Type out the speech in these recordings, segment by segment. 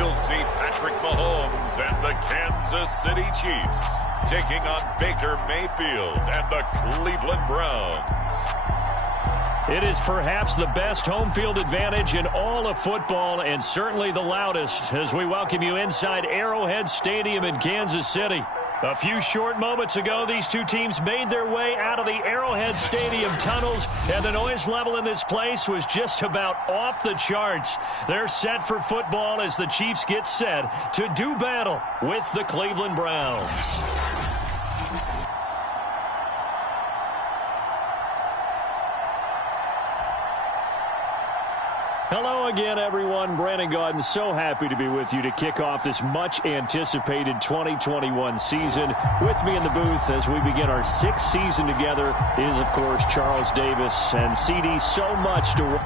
We'll see Patrick Mahomes and the Kansas City Chiefs taking on Baker Mayfield and the Cleveland Browns. It is perhaps the best home field advantage in all of football, and certainly the loudest, as we welcome you inside Arrowhead Stadium in Kansas City. A few short moments ago, these two teams made their way out of the Arrowhead Stadium tunnels, and the noise level in this place was just about off the charts. They're set for football as the Chiefs get set to do battle with the Cleveland Browns. Hello again, everyone. Brandon Gaudin, so happy to be with you to kick off this much-anticipated 2021 season. With me in the booth as we begin our sixth season together is, of course, Charles Davis. And, CD, so much to...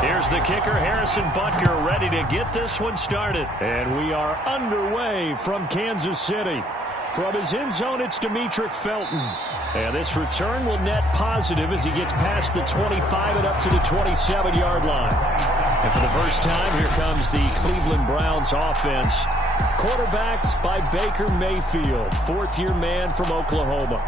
Here's the kicker, Harrison Butker, ready to get this one started. And we are underway from Kansas City. From his end zone, it's Demetric Felton. And this return will net positive as he gets past the 25 and up to the 27-yard line. And for the first time, here comes the Cleveland Browns offense. Quarterbacked by Baker Mayfield, fourth-year man from Oklahoma.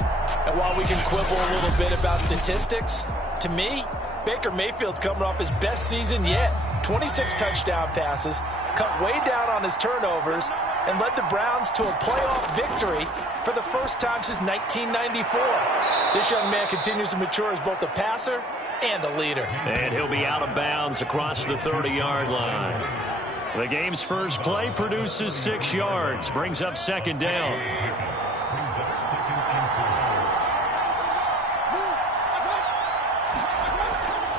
And while we can quibble a little bit about statistics, to me, Baker Mayfield's coming off his best season yet. 26 touchdown passes, cut way down on his turnovers, and led the Browns to a playoff victory for the first time since 1994. This young man continues to mature as both a passer and a leader. And he'll be out of bounds across the 30-yard line. The game's first play produces 6 yards, brings up second down.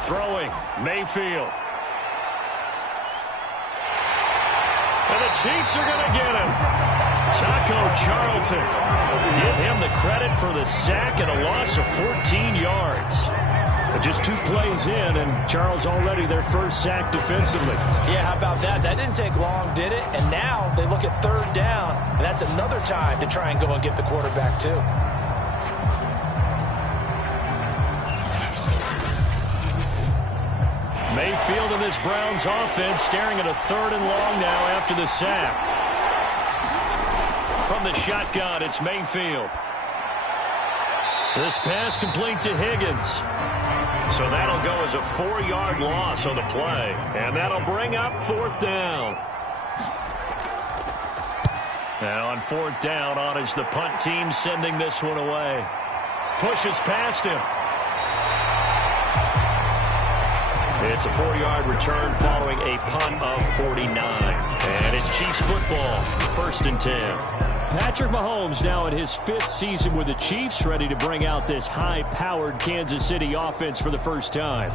Throwing, Mayfield. And the Chiefs are going to get him. Taco Charlton. Give him the credit for the sack and a loss of 14 yards. But just 2 plays in, and Charles already their first sack defensively. Yeah, how about that? That didn't take long, did it? And now they look at third down, and that's another time to try and go and get the quarterback too. Mayfield and this Browns offense staring at a 3rd and long now after the sack. From the shotgun, it's Mayfield. This pass complete to Higgins. So that'll go as a 4-yard loss on the play. And that'll bring up 4th down. Now on 4th down, on is the punt team sending this one away. Pushes past him. It's a 4-yard return following a punt of 49. And it's Chiefs football, 1st and 10. Patrick Mahomes now in his 5th season with the Chiefs, ready to bring out this high-powered Kansas City offense for the first time.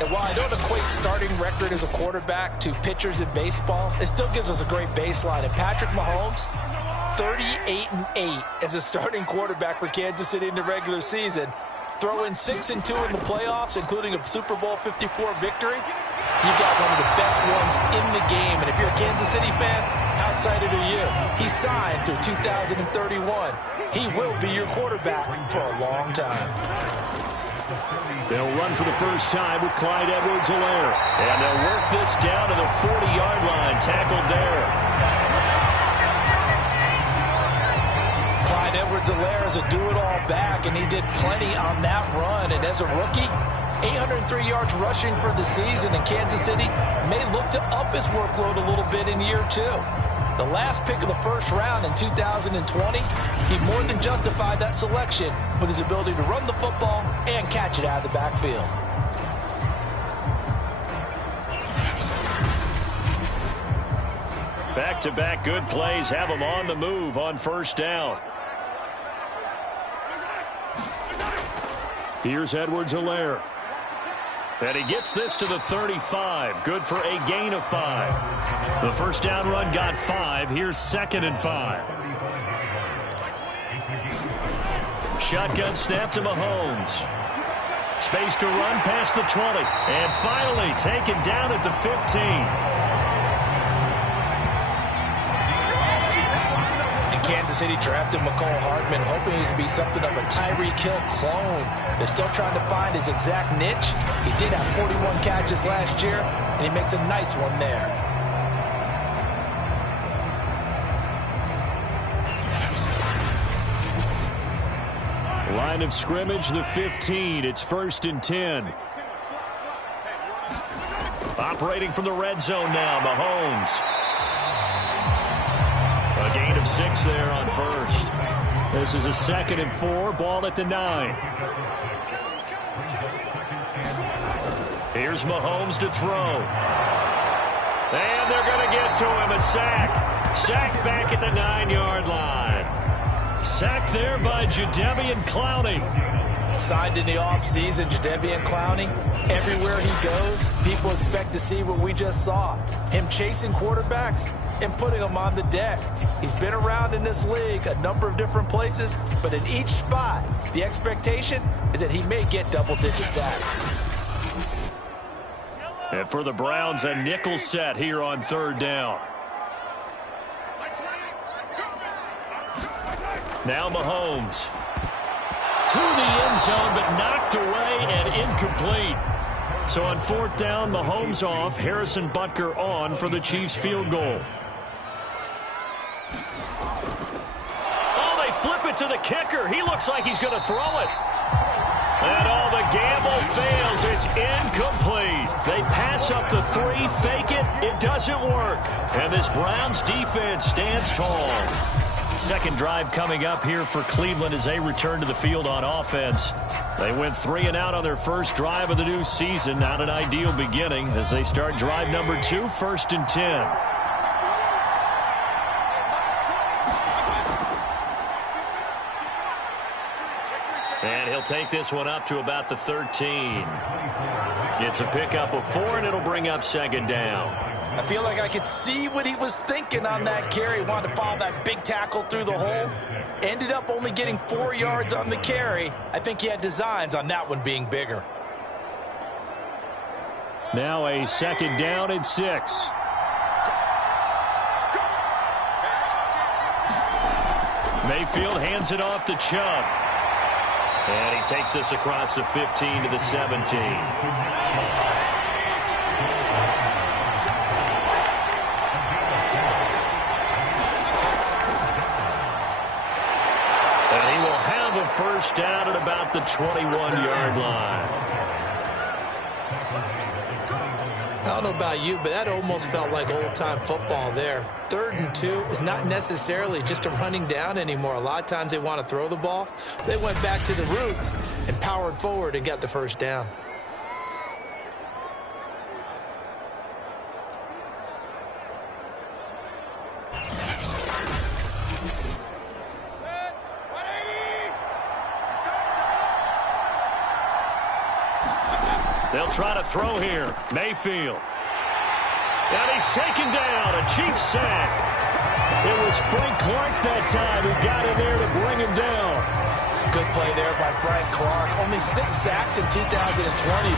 And while I don't equate starting record as a quarterback to pitchers in baseball, it still gives us a great baseline. And Patrick Mahomes, 38-8 as a starting quarterback for Kansas City in the regular season. Throw in 6-2 in the playoffs, including a Super Bowl 54 victory. You've got one of the best ones in the game. And if you're a Kansas City fan, how excited are you? He signed through 2031. He will be your quarterback for a long time. They'll run for the first time with Clyde Edwards-Helaire. And they'll work this down to the 40-yard line. Tackled there. Clyde Edwards-Helaire is a do-it-all back, and he did plenty on that run. And as a rookie, 803 yards rushing for the season, and Kansas City may look to up his workload a little bit in year 2. The last pick of the first round in 2020, he more than justified that selection with his ability to run the football and catch it out of the backfield. Back-to-back good plays have him on the move on 1st down. Here's Edwards-Helaire. And he gets this to the 35. Good for a gain of 5. The first down run got 5. Here's 2nd and 5. Shotgun snap to Mahomes. Space to run past the 20. And finally taken down at the 15. Kansas City drafted McCole Hardman, hoping he could be something of a Tyreek Hill clone. They're still trying to find his exact niche. He did have 41 catches last year, and he makes a nice one there. Line of scrimmage, the 15. It's 1st and 10. Operating from the red zone now, Mahomes. A gain of 6 there on first. This is a 2nd and 4, ball at the 9. Here's Mahomes to throw. And they're going to get to him, a sack. Sack back at the 9-yard line. Sacked there by Jadeveon Clowney. Signed in the offseason, Jadeveon Clowney. Everywhere he goes, people expect to see what we just saw. Him chasing quarterbacks and putting them on the deck. He's been around in this league a number of different places, but in each spot, the expectation is that he may get double-digit sacks. And for the Browns, a nickel set here on 3rd down. Now Mahomes. To the end zone, but knocked away and incomplete. So on 4th down, Mahomes off, Harrison Butker on for the Chiefs field goal. Oh, they flip it to the kicker. He looks like he's going to throw it. And all the gamble fails. It's incomplete. They pass up the 3, fake it. It doesn't work. And this Browns defense stands tall. Second drive coming up here for Cleveland as they return to the field on offense. They went 3 and out on their first drive of the new season. Not an ideal beginning as they start drive number 2, 1st and 10. And he'll take this one up to about the 13. It's a pickup of 4, and it'll bring up 2nd down. I feel like I could see what he was thinking on that carry. Wanted to follow that big tackle through the hole. Ended up only getting 4 yards on the carry. I think he had designs on that one being bigger. Now a 2nd down and 6. Mayfield hands it off to Chubb. And he takes this across the 15 to the 17. First down at about the 21-yard line. I don't know about you, but that almost felt like old-time football there. 3rd and 2 is not necessarily just a running down anymore. A lot of times they want to throw the ball. They went back to the roots and powered forward and got the first down. They'll try to throw here. Mayfield. And he's taken down. A Chiefs sack. It was Frank Clark that time who got in there to bring him down. Good play there by Frank Clark. Only 6 sacks in 2020,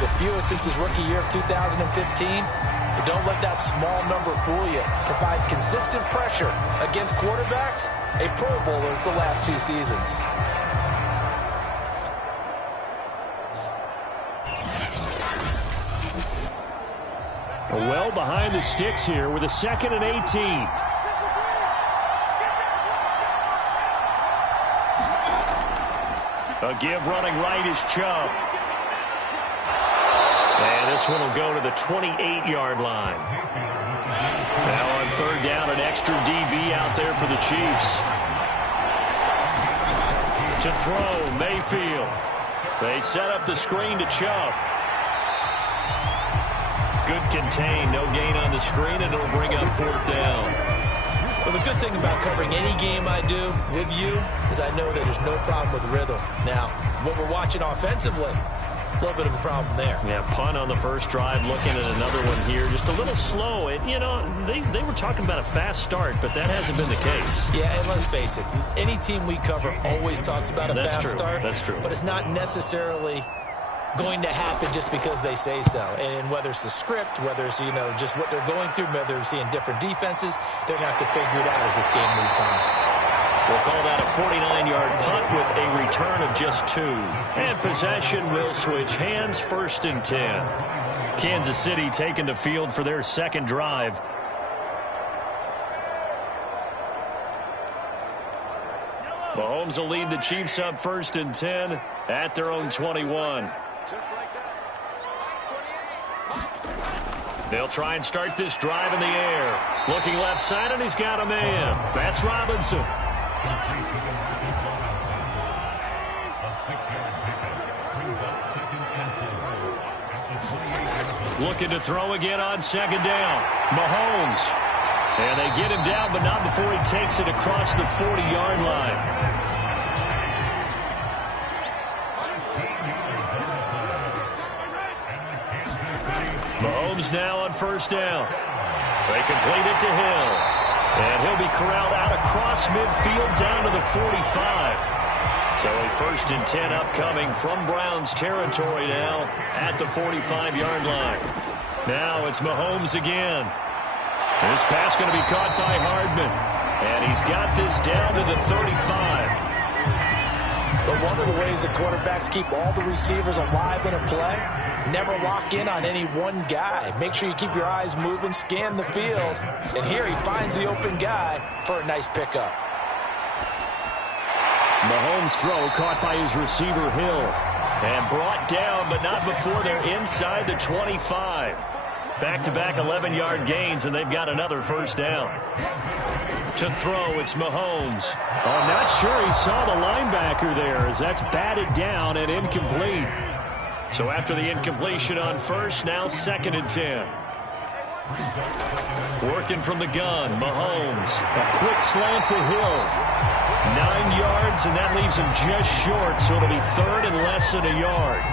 the fewest since his rookie year of 2015. But don't let that small number fool you. Provides consistent pressure against quarterbacks. A Pro Bowler the last 2 seasons. Well behind the sticks here with a 2nd and 18. A give running right is Chubb. And this one will go to the 28-yard line. Now on 3rd down, an extra DB out there for the Chiefs. To throw, Mayfield. They set up the screen to Chubb. Good contain, no gain on the screen, and it'll bring up 4th down. Well, the good thing about covering any game I do with you is I know that there's no problem with rhythm. Now, what we're watching offensively, a little bit of a problem there. Yeah, punt on the first drive, looking at another one here. Just a little slow. You know, they were talking about a fast start, but that hasn't been the case. Yeah, and let's face it, any team we cover always talks about a fast start. That's true. But it's not necessarily going to happen just because they say so. And whether it's the script, whether it's, just what they're going through, whether they're seeing different defenses, they're going to have to figure it out as this game moves on. We'll call that a 49-yard punt with a return of just 2. And possession will switch hands, 1st and 10. Kansas City taking the field for their second drive. Mahomes will lead the Chiefs up 1st and 10 at their own 21. They'll try and start this drive in the air. Looking left side, and he's got a man. That's Robinson. Looking to throw again on 2nd down. Mahomes. And they get him down, but not before he takes it across the 40-yard line. Mahomes now on 1st down. They complete it to Hill. And he'll be corralled out across midfield down to the 45. So a 1st and 10 upcoming from Browns territory now at the 45-yard line. Now it's Mahomes again. This pass going to be caught by Hardman. And he's got this down to the 35. But one of the ways the quarterbacks keep all the receivers alive in a play, never lock in on any one guy. Make sure you keep your eyes moving, scan the field. And here he finds the open guy for a nice pickup. Mahomes' throw caught by his receiver Hill. And brought down, but not before they're inside the 25. Back-to-back 11-yard gains, and they've got another 1st down. To throw, it's Mahomes. Oh, not sure he saw the linebacker there, as that's batted down and incomplete. So after the incompletion on 1st, now 2nd and 10. Working from the gun, Mahomes. A quick slant to Hill. 9 yards, and that leaves him just short, so it'll be 3rd and less than a yard.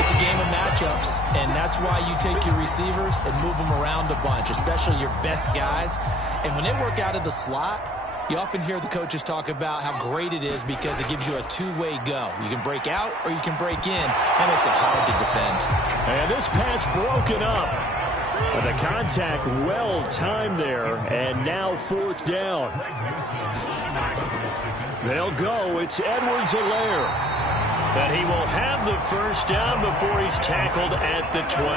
It's a game of matchups, and that's why you take your receivers and move them around a bunch, especially your best guys. And when they work out of the slot, you often hear the coaches talk about how great it is because it gives you a two-way go. You can break out or you can break in. That makes it hard to defend. And this pass broken up. The contact well timed there, and now 4th down. They'll go. It's Edwards-Helaire. And he will have the 1st down before he's tackled at the 12.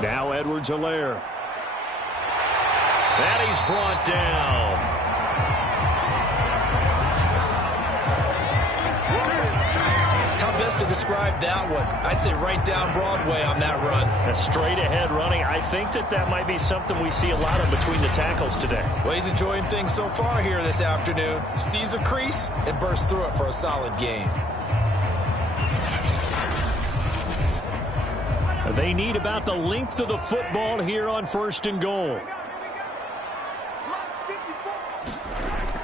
Now Edwards-Helaire. And he's brought down. Best to describe that one. I'd say right down Broadway on that run. A straight ahead running. I think that might be something we see a lot of between the tackles today. Well, he's enjoying things so far here this afternoon. Sees a crease and bursts through it for a solid game. They need about the length of the football here on 1st and goal.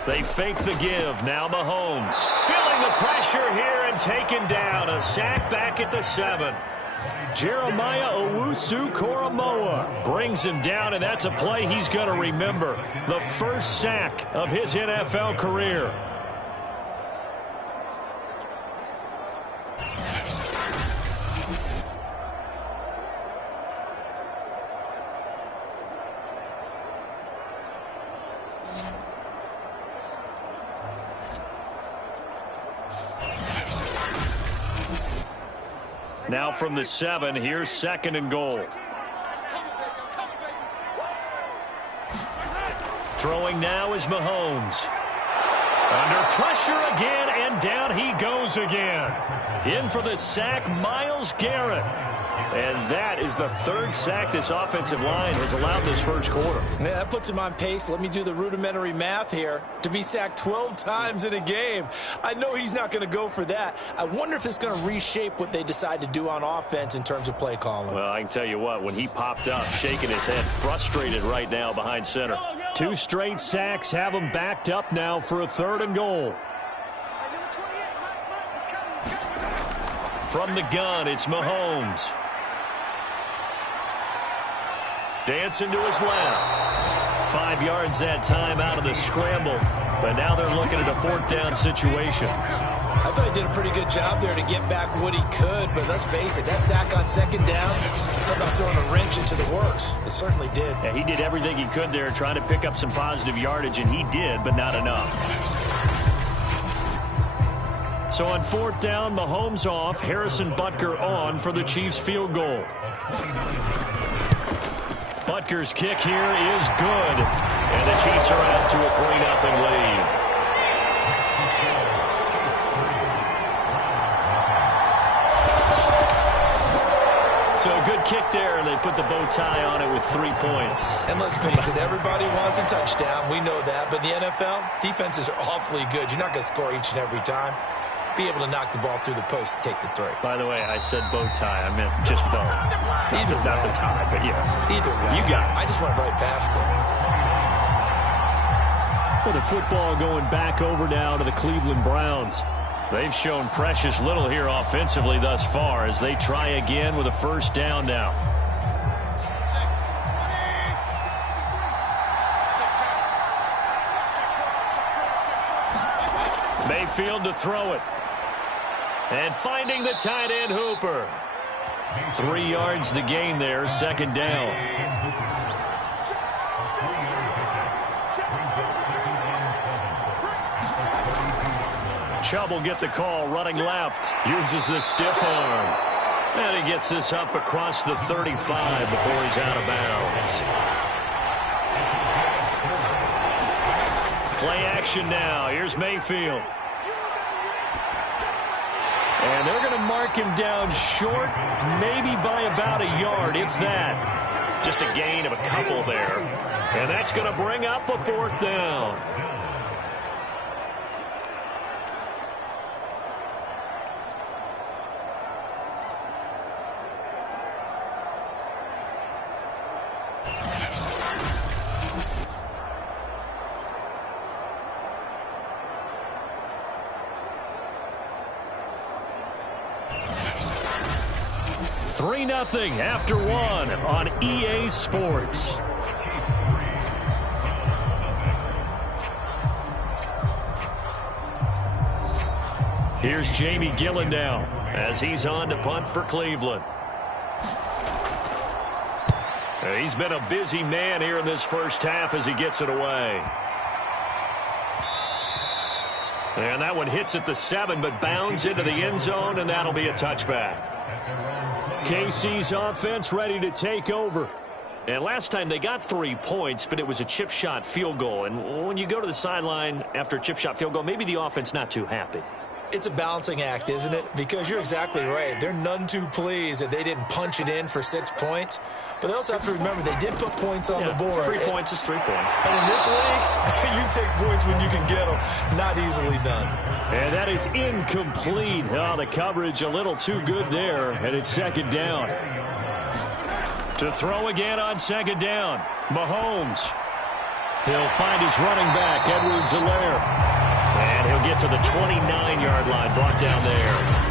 They fake the give. Now Mahomes. Feeling the pressure here and taken down. A sack back at the 7. Jeremiah Owusu-Koramoah brings him down, and that's a play he's going to remember. The 1st sack of his NFL career. Now from the 7, here's 2nd and goal. Throwing now is Mahomes. Under pressure again, and down he goes again. In for the sack, Myles Garrett. And that is the 3rd sack this offensive line has allowed this 1st quarter. Yeah, that puts him on pace. Let me do the rudimentary math here. To be sacked 12 times in a game. I know he's not going to go for that. I wonder if it's going to reshape what they decide to do on offense in terms of play calling. Well, I can tell you what, when he popped up, shaking his head, frustrated right now behind center. 2 straight sacks have him backed up now for a 3rd and goal. From the gun, it's Mahomes. Dancing to his left. 5 yards that time out of the scramble. But now they're looking at a 4th down situation. I thought he did a pretty good job there to get back what he could, but let's face it, that sack on second down, talk about throwing a wrench into the works. It certainly did. Yeah, he did everything he could there trying to pick up some positive yardage, and he did, but not enough. So on fourth down, Mahomes off, Harrison Butker on for the Chiefs field goal. Butker's kick here is good, and the Chiefs are out to a 3-0 lead. So a good kick there, and they put the bow tie on it with 3 points. And let's face it, everybody wants a touchdown. We know that. But in the NFL, defenses are awfully good. You're not going to score each and every time. Be able to knock the ball through the post and take the 3. By the way, I said bow tie. I meant just bow. Either way. Not the tie, but yeah. Either way. You got it. I just went right past it. Well, the football going back over now to the Cleveland Browns. They've shown precious little here offensively thus far as they try again with a first down now. Mayfield to throw it. And finding the tight end Hooper. 3 yards the gain there, second down. Chubb will get the call, running left. Uses the stiff arm. And he gets this up across the 35 before he's out of bounds. Play action now. Here's Mayfield. And they're going to mark him down short, maybe by about a yard, if that. Just a gain of a couple there. And that's going to bring up a fourth down. Nothing after 1 on EA Sports. Here's Jamie Gillen now as he's on to punt for Cleveland. He's been a busy man here in this first half as he gets it away. And that one hits at the 7 but bounds into the end zone, and that'll be a touchback. KC's offense ready to take over. And last time they got 3 points, but it was a chip shot field goal. And when you go to the sideline after a chip shot field goal, maybe the offense not too happy. It's a balancing act, isn't it? Because you're exactly right. They're none too pleased that they didn't punch it in for 6 points. But they also have to remember they did put points on the board. 3 points is 3 points. And in this league, you take points when you can get them. Not easily done. And that is incomplete. Oh, the coverage a little too good there. And it's second down. To throw again on second down. Mahomes. He'll find his running back, Edwards-Helaire. And he'll get to the 29-yard line, brought down there.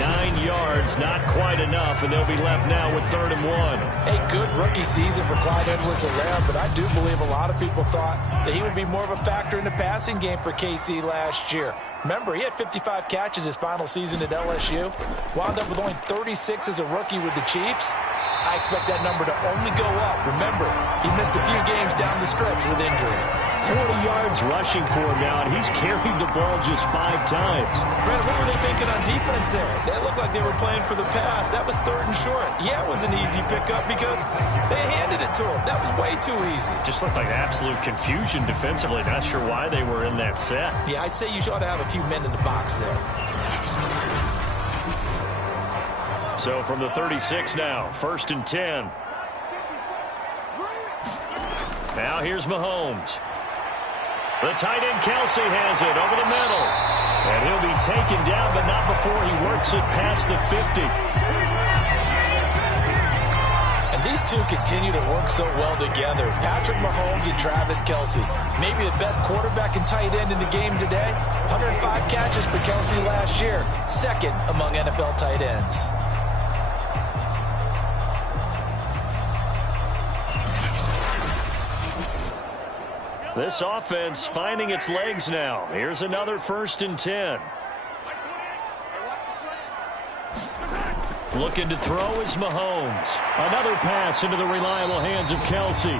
9 yards, not quite enough, and they'll be left now with 3rd and 1. A good rookie season for Clyde Edwards-Helaire, but I do believe a lot of people thought that he would be more of a factor in the passing game for KC last year. Remember, he had 55 catches his final season at LSU. Wound up with only 36 as a rookie with the Chiefs. I expect that number to only go up. Remember, he missed a few games down the stretch with injury. 40 yards rushing for him now, and he's carried the ball just 5 times. Brad, what were they thinking on defense there? They looked like they were playing for the pass. That was 3rd and short. Yeah, it was an easy pickup because they handed it to him. That was way too easy. Just looked like absolute confusion defensively. Not sure why they were in that set. Yeah, I'd say you ought to have a few men in the box there. So from the 36 now, 1st and 10. Now here's Mahomes. The tight end Kelsey has it over the middle. And he'll be taken down, but not before he works it past the 50. And these two continue to work so well together. Patrick Mahomes and Travis Kelsey. Maybe the best quarterback and tight end in the game today. 105 catches for Kelsey last year. 2nd among NFL tight ends. This offense finding its legs now. Here's another 1st and 10. Looking to throw is Mahomes. Another pass into the reliable hands of Kelsey.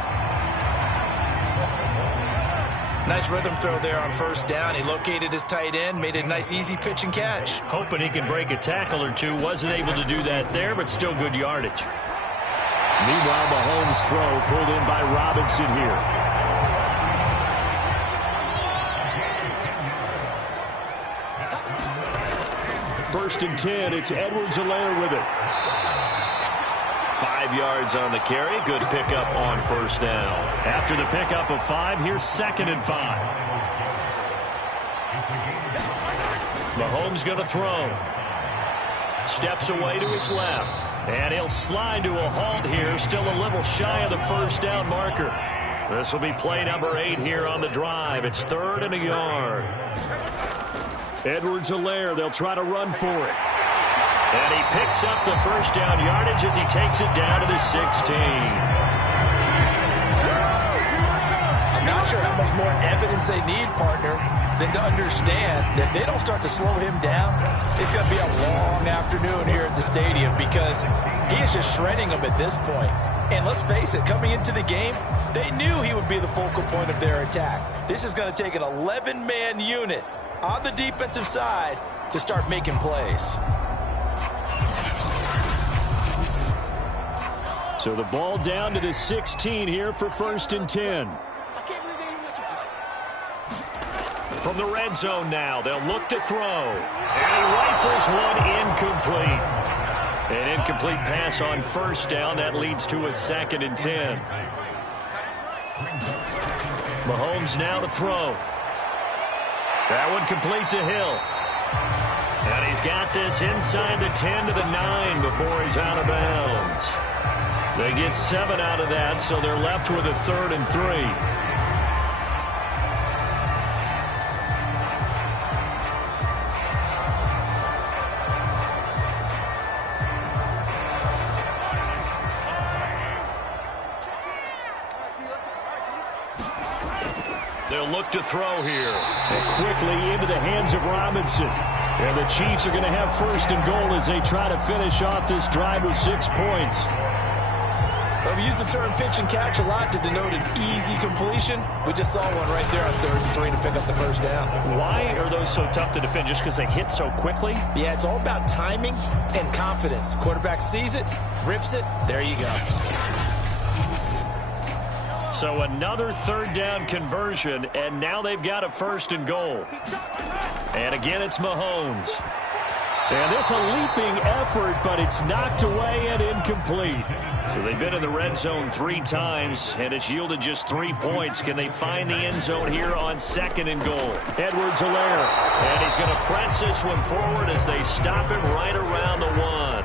Nice rhythm throw there on first down. He located his tight end, made a nice easy pitch and catch. Hoping he can break a tackle or two. Wasn't able to do that there, but still good yardage. Meanwhile, Mahomes' throw pulled in by Robinson here. First and 10, it's Edwards-Helaire with it. 5 yards on the carry. Good pickup on first down. After the pickup of 5, here's 2nd and 5. Mahomes going to throw. Steps away to his left. And he'll slide to a halt here. Still a little shy of the first down marker. This will be play number 8 here on the drive. It's 3rd and a yard. Edwards-Helaire, they'll try to run for it. And he picks up the first down yardage as he takes it down to the 16. I'm not sure how much more evidence they need, partner, than to understand that if they don't start to slow him down, it's going to be a long afternoon here at the stadium because he is just shredding them at this point. And let's face it, coming into the game, they knew he would be the focal point of their attack. This is going to take an 11-man unit on the defensive side to start making plays. So the ball down to the 16 here for 1st and 10. From the red zone now, they'll look to throw. And he rifles one incomplete. An incomplete pass on first down. That leads to a 2nd and 10. Mahomes now to throw. That one complete to Hill. And he's got this inside the 10 to the 9 before he's out of bounds. They get 7 out of that, so they're left with a 3rd and 3. They'll look to throw here. And quickly into the hands of Robinson. And the Chiefs are going to have 1st and goal as they try to finish off this drive with 6 points. Well, we use the term pitch and catch a lot to denote an easy completion. We just saw one right there on 3rd and 3 to pick up the first down. Why are those so tough to defend? Just because they hit so quickly? Yeah, it's all about timing and confidence. Quarterback sees it, rips it, there you go. So another 3rd down conversion, and now they've got a 1st and goal. And again, it's Mahomes. And this a leaping effort, but it's knocked away and incomplete. So they've been in the red zone 3 times, and it's yielded just 3 points. Can they find the end zone here on 2nd and goal? Edwards-Helaire, and he's going to press this one forward as they stop him right around the 1.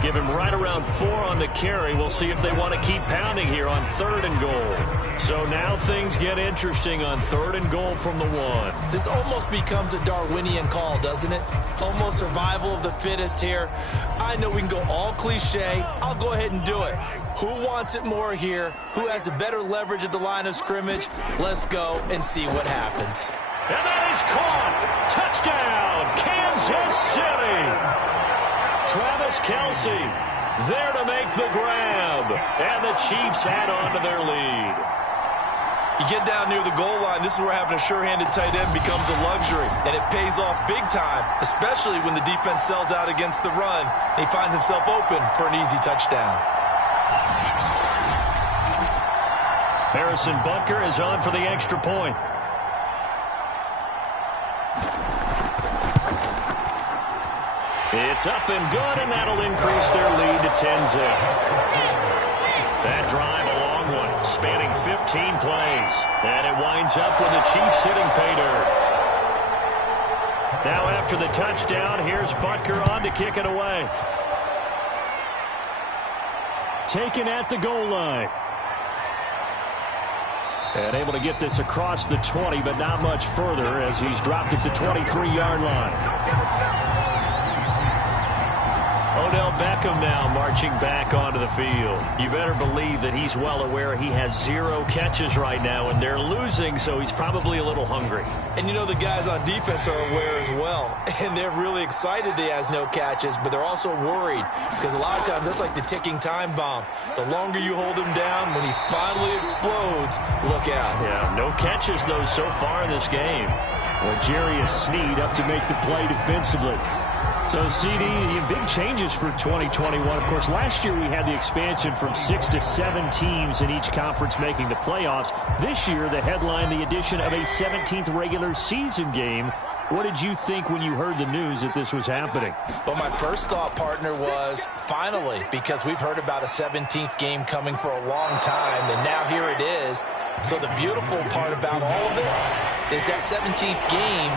Give him right around 4 on the carry. We'll see if they want to keep pounding here on 3rd and goal. So now things get interesting on 3rd and goal from the 1. This almost becomes a Darwinian call, doesn't it? Almost survival of the fittest here. I know we can go all cliche. I'll go ahead and do it. Who wants it more here? Who has the better leverage at the line of scrimmage? Let's go and see what happens. And that is caught. Touchdown, Kansas City. Travis Kelce there to make the grab. And the Chiefs add on to their lead. You get down near the goal line, this is where having a sure-handed tight end becomes a luxury. And it pays off big time, especially when the defense sells out against the run. And he finds himself open for an easy touchdown. Harrison Butker is on for the extra point. It's up and good, and that'll increase their lead to 10-zip. That drive, a long one, spanning 15 plays. And it winds up with the Chiefs hitting pay dirt. Now after the touchdown, here's Butker on to kick it away. Taken at the goal line. And able to get this across the 20, but not much further as he's dropped it to 23-yard line. Odell Beckham now marching back onto the field. You better believe that he's well aware he has 0 catches right now, and they're losing, so he's probably a little hungry. And you know the guys on defense are aware as well, and they're really excited he has no catches, but they're also worried because a lot of times that's like the ticking time bomb. The longer you hold him down, when he finally explodes, look out. Yeah, no catches, though, so far in this game. Well, Jarius Sneed up to make the play defensively. So, CD, big changes for 2021. Of course, last year we had the expansion from 6 to 7 teams in each conference making the playoffs. This year, the headline, the addition of a 17th regular season game. What did you think when you heard the news that this was happening? Well, my first thought, partner, was finally, because we've heard about a 17th game coming for a long time, and now here it is. So the beautiful part about all of it is that 17th game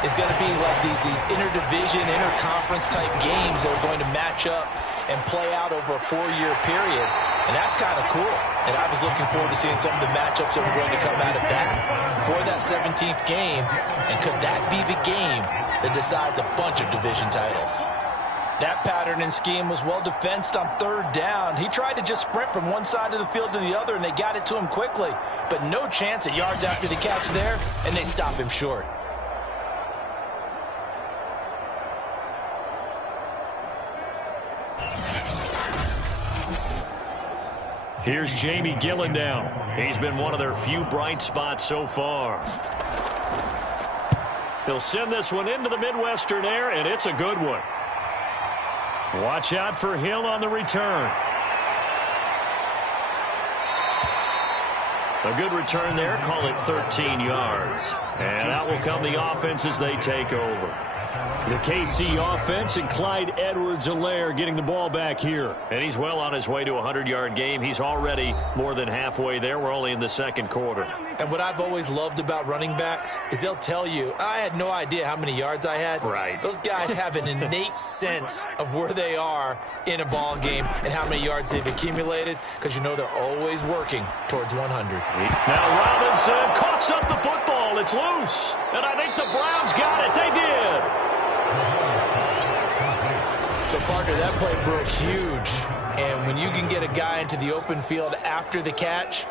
is going to be like these interdivision, interconference type games that are going to match up and play out over a 4-year period. And that's kind of cool. And I was looking forward to seeing some of the matchups that were going to come out of that for that 17th game. And could that be the game that decides a bunch of division titles? That pattern and scheme was well defensed on 3rd down. He tried to just sprint from one side of the field to the other, and they got it to him quickly. But no chance at yards after the catch there, and they stop him short. Here's Jamie Gillen now. He's been one of their few bright spots so far. He'll send this one into the Midwestern air, and it's a good one. Watch out for Hill on the return. A good return there. Call it 13 yards. And out will come the offense as they take over. The KC offense and Clyde Edwards-Helaire getting the ball back here. And he's well on his way to a 100-yard game. He's already more than halfway there. We're only in the 2nd quarter. And what I've always loved about running backs is they'll tell you, I had no idea how many yards I had. Right. Those guys have an innate sense of where they are in a ball game and how many yards they've accumulated because you know they're always working towards 100. Now Robinson coughs up the football. It's loose. And I think the Browns got it. They did. So, partner, that play broke huge. And when you can get a guy into the open field after the catch,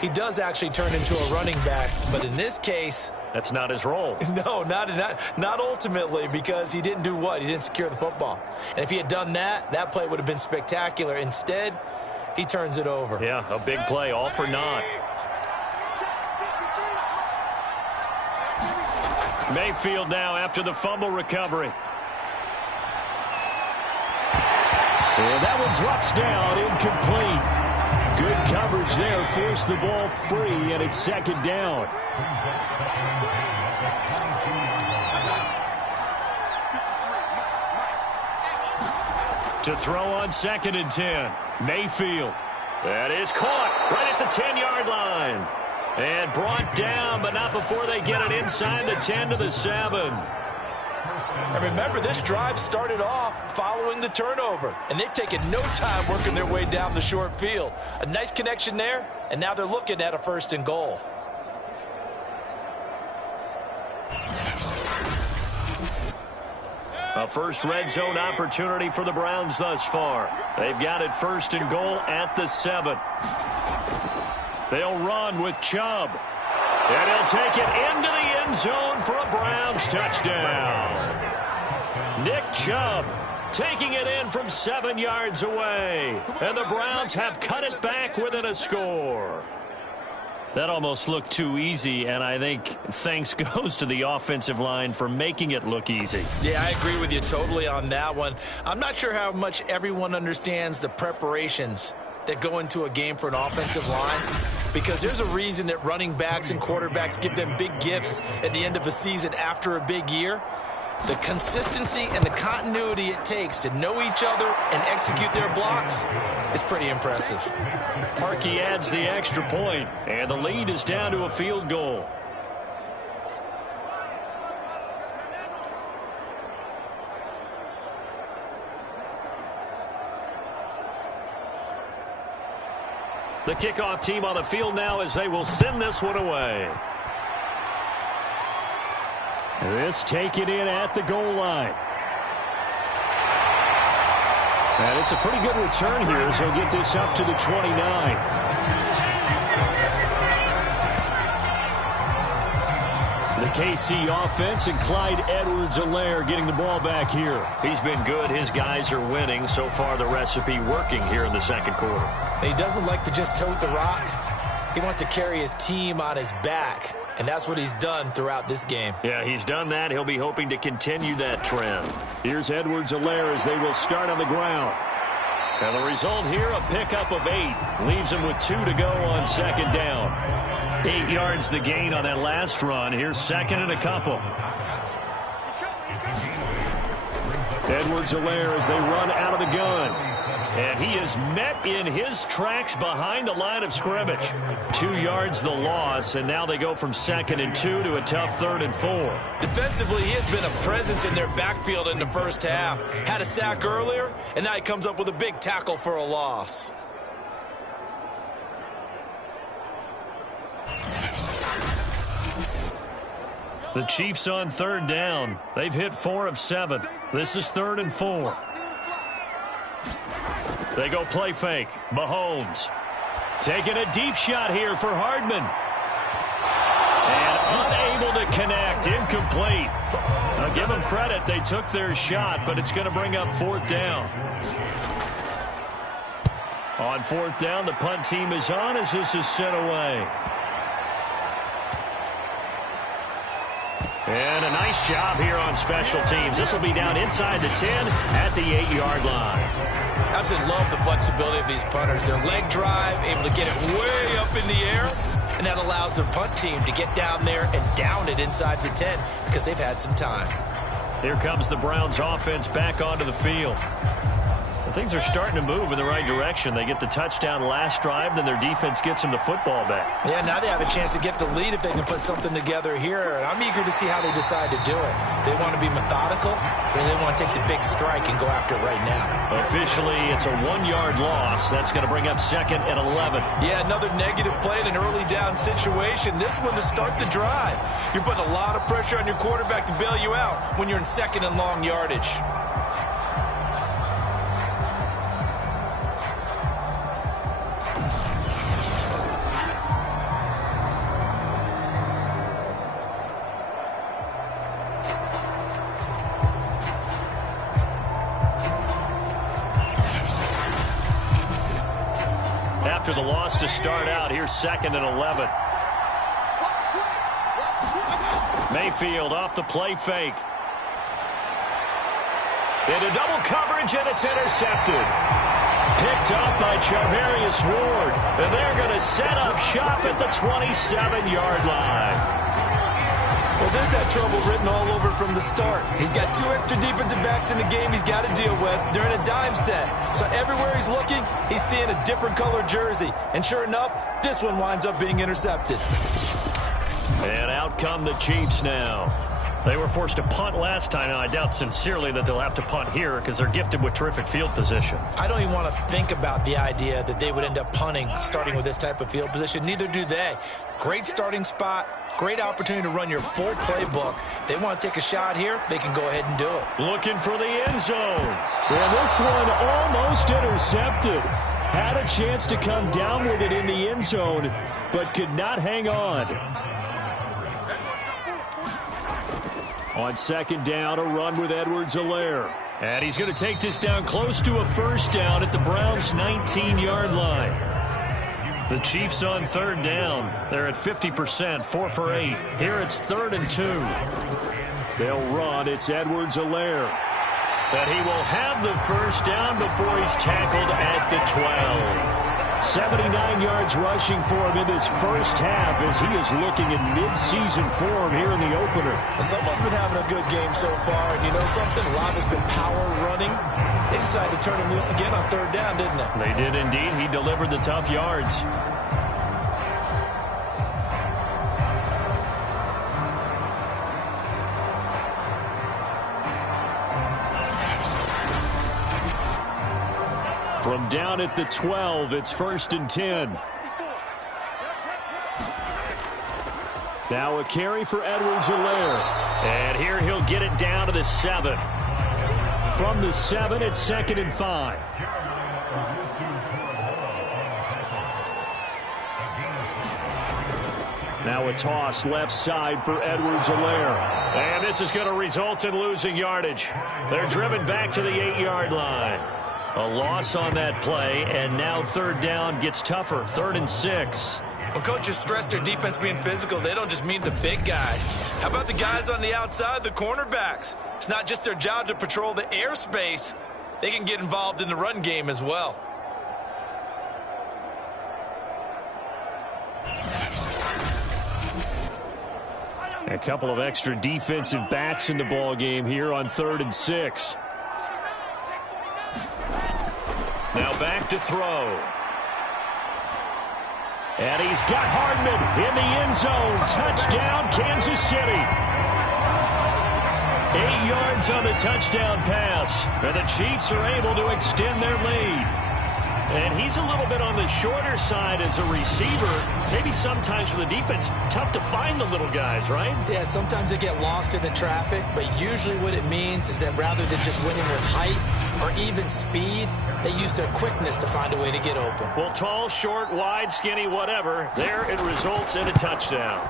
he does actually turn into a running back. But in this case, that's not his role. No, not ultimately, because he didn't do what? He didn't secure the football. And if he had done that, that play would have been spectacular. Instead, he turns it over. Yeah, a big play, all for naught. Mayfield now after the fumble recovery. And that one drops down, incomplete. Good coverage there, forced the ball free, and it's 2nd down. To throw on 2nd and 10. Mayfield. That is caught right at the 10-yard line. And brought down, but not before they get it inside the 10 to the 7. And remember, this drive started off following the turnover, and they've taken no time working their way down the short field. A nice connection there, and now they're looking at a 1st and goal. A first red zone opportunity for the Browns thus far. They've got it 1st and goal at the 7. They'll run with Chubb. And he'll take it into the end zone for a Browns touchdown. Nick Chubb taking it in from 7 yards away. And the Browns have cut it back within a score. That almost looked too easy, and I think thanks goes to the offensive line for making it look easy. Yeah, I agree with you totally on that one. I'm not sure how much everyone understands the preparations that go into a game for an offensive line, because there's a reason that running backs and quarterbacks give them big gifts at the end of the season after a big year. The consistency and the continuity it takes to know each other and execute their blocks is pretty impressive. Parkey adds the extra point, and the lead is down to a field goal. The kickoff team on the field now as they will send this one away. This taken in at the goal line. And it's a pretty good return here as he'll get this up to the 29. The KC offense and Clyde Edwards-Helaire getting the ball back here. He's been good. His guys are winning. So far, the recipe working here in the second quarter. He doesn't like to just tote the rock. He wants to carry his team on his back, and that's what he's done throughout this game. Yeah, he's done that. He'll be hoping to continue that trend. Here's Edwards-Helaire as they will start on the ground. And the result here, a pickup of 8. Leaves him with 2 to go on second down. 8 yards the gain on that last run. Here's second and a couple. Edwards-Helaire as they run out of the gun. And he is met in his tracks behind the line of scrimmage. 2 yards the loss, and now they go from 2nd and 2 to a tough 3rd and 4. Defensively, he has been a presence in their backfield in the first half. Had a sack earlier, and now he comes up with a big tackle for a loss. The Chiefs on 3rd down. They've hit 4 of 7. This is 3rd and 4. They go play fake. Mahomes taking a deep shot here for Hardman. And unable to connect. Incomplete. Now give them credit. They took their shot, but it's going to bring up 4th down. On 4th down, the punt team is on as this is sent away. And a nice job here on special teams. This will be down inside the 10 at the 8-yard line. I absolutely love the flexibility of these punters. Their leg drive, able to get it way up in the air, and that allows their punt team to get down there and down it inside the 10 because they've had some time. Here comes the Browns offense back onto the field. Things are starting to move in the right direction. They get the touchdown last drive, then their defense gets them the football back. Yeah, now they have a chance to get the lead if they can put something together here. And I'm eager to see how they decide to do it. They want to be methodical, or they want to take the big strike and go after it right now. Officially, it's a 1-yard loss. That's going to bring up 2nd and 11. Yeah, another negative play in an early down situation. This one to start the drive. You're putting a lot of pressure on your quarterback to bail you out when you're in 2nd and long yardage. After the loss to start out, here's 2nd and 11. Mayfield off the play fake. Into double coverage, and it's intercepted. Picked up by Charvarius Ward. And they're going to set up shop at the 27-yard line. Well, this had trouble written all over from the start. He's got 2 extra defensive backs in the game he's got to deal with. They're in a dime set. So everywhere he's looking, he's seeing a different color jersey. And sure enough, this one winds up being intercepted. And out come the Chiefs now. They were forced to punt last time, and I doubt sincerely that they'll have to punt here because they're gifted with terrific field position. I don't even want to think about the idea that they would end up punting starting with this type of field position. Neither do they. Great starting spot. Great opportunity to run your full playbook. If they want to take a shot here, they can go ahead and do it. Looking for the end zone. And this one almost intercepted. Had a chance to come down with it in the end zone, but could not hang on. On 2nd down, a run with Edwards-Helaire. And he's going to take this down close to a 1st down at the Browns' 19-yard line. The Chiefs on 3rd down. They're at 50%, 4 for 8. Here it's 3rd and 2. They'll run. It's Edwards-Helaire. But he will have the 1st down before he's tackled at the 12. 79 yards rushing for him in this first half as he is looking in mid-season form here in the opener. Well, someone's been having a good game so far, and you know something? A lot has been power running. They decided to turn him loose again on 3rd down, didn't they? They did indeed. He delivered the tough yards. From down at the 12, it's 1st and 10. Now a carry for Edwards-Helaire. And here he'll get it down to the 7. From the 7, it's 2nd and 5. Now a toss left side for Edwards-Helaire. And this is going to result in losing yardage. They're driven back to the 8-yard line. A loss on that play, and now 3rd down gets tougher. 3rd and 6. When coaches stress their defense being physical, they don't just mean the big guys. How about the guys on the outside, the cornerbacks? It's not just their job to patrol the airspace. They can get involved in the run game as well. A couple of extra defensive backs in the ball game here on 3rd and 6. Now back to throw. And he's got Hardman in the end zone. Touchdown, Kansas City. 8 yards on the touchdown pass. And the Chiefs are able to extend their lead. And he's a little bit on the shorter side as a receiver. Maybe sometimes for the defense, tough to find the little guys, right? Yeah, sometimes they get lost in the traffic, but usually what it means is that rather than just winning with height or even speed, they use their quickness to find a way to get open. Well, tall, short, wide, skinny, whatever, there it results in a touchdown.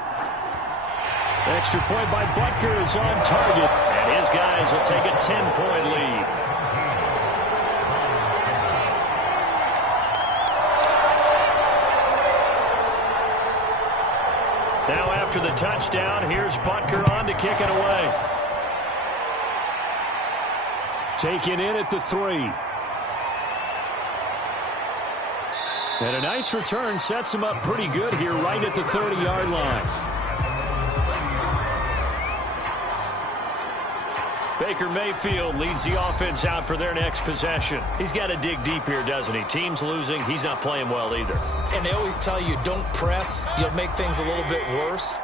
Extra point by Butker is on target. And his guys will take a 10-point lead. Now after the touchdown, here's Butker on to kick it away. Taken in at the 3. And a nice return sets him up pretty good here right at the 30-yard line. Baker Mayfield leads the offense out for their next possession. He's got to dig deep here, doesn't he? Team's losing. He's not playing well either. And they always tell you, don't press. You'll make things a little bit worse.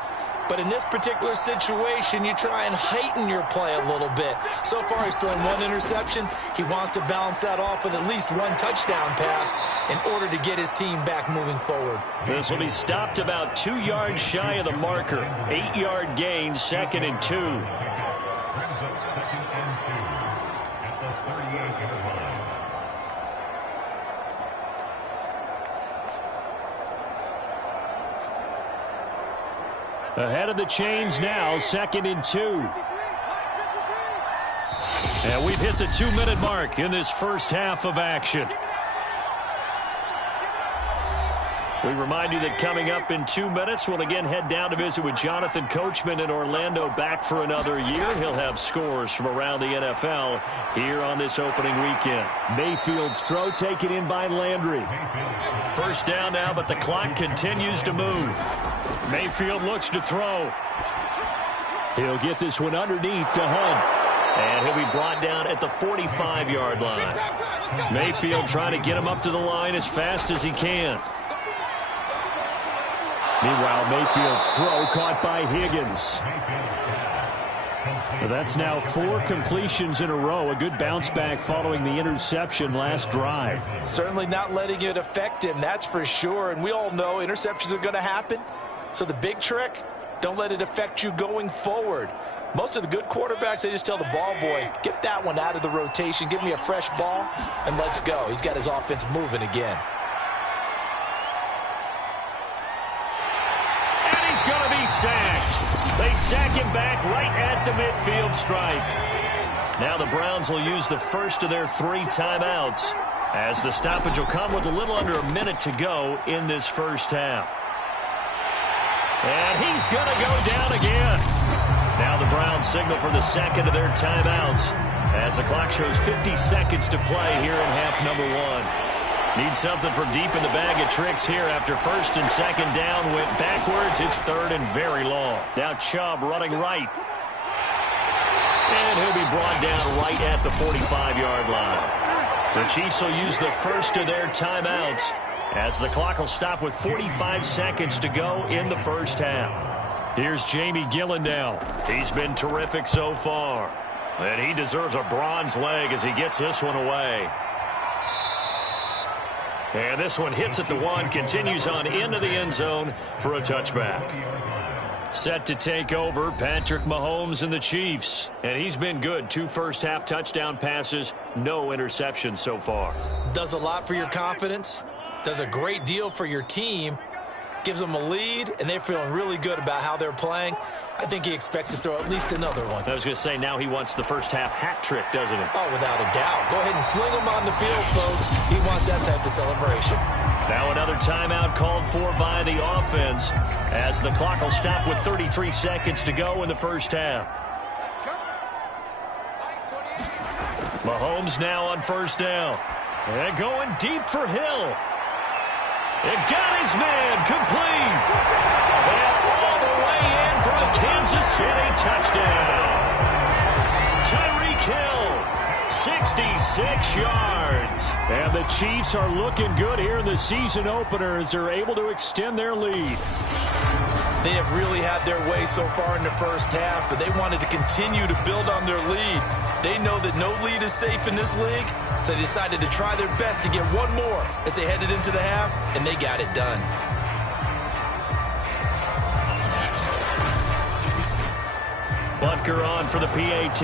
But in this particular situation, you try and heighten your play a little bit. So far, he's thrown 1 interception. He wants to balance that off with at least 1 touchdown pass in order to get his team back moving forward. This will be stopped about 2 yards shy of the marker. 8-yard gain, 2nd and 2. Ahead of the chains now, 2nd and 2. And we've hit the 2-minute mark in this first half of action. We remind you that coming up in 2 minutes, we'll again head down to visit with Jonathan Coachman in Orlando, back for another year. He'll have scores from around the NFL here on this opening weekend. Mayfield's throw taken in by Landry. First down now, but the clock continues to move. Mayfield looks to throw. He'll get this one underneath to Hunt. And he'll be brought down at the 45-yard line. Mayfield trying to get him up to the line as fast as he can. Meanwhile, Mayfield's throw caught by Higgins. That's now 4 completions in a row. A good bounce back following the interception last drive. Certainly not letting it affect him, that's for sure. And we all know interceptions are going to happen. So the big trick, don't let it affect you going forward. Most of the good quarterbacks, they just tell the ball boy, get that one out of the rotation, give me a fresh ball, and let's go. He's got his offense moving again. He's going to be sacked. They sack him back right at the midfield stripe. Now the Browns will use the first of their 3 timeouts as the stoppage will come with a little under a minute to go in this first half. And he's going to go down again. Now the Browns signal for the second of their timeouts as the clock shows 50 seconds to play here in half number 1. Need something from deep in the bag of tricks here after first and second down went backwards. It's 3rd and very long. Now Chubb running right. And he'll be brought down right at the 45-yard line. The Chiefs will use the first of their timeouts as the clock will stop with 45 seconds to go in the first half. Here's Jamie Gillen now. He's been terrific so far. And he deserves a bronze leg as he gets this one away. And this one hits at the 1, continues on into the end zone for a touchback. Set to take over, Patrick Mahomes and the Chiefs. And he's been good. 2 first-half touchdown passes, no interceptions so far. Does a lot for your confidence, does a great deal for your team, gives them a lead, and they're feeling really good about how they're playing. I think he expects to throw at least another one. I was going to say, now he wants the first-half hat trick, doesn't he? Oh, without a doubt. Go ahead and fling him on the field, folks. He wants that type of celebration. Now another timeout called for by the offense as the clock will stop with 33 seconds to go in the first half. Mahomes now on first down. And going deep for Hill. It got his man complete. And all the way in for a Kansas City touchdown. Tyreek Hill, 66 yards. And the Chiefs are looking good here in the season opener as they're able to extend their lead. They have really had their way so far in the first half, but they wanted to continue to build on their lead. They know that no lead is safe in this league, so they decided to try their best to get one more as they headed into the half, and they got it done. Butker on for the PAT.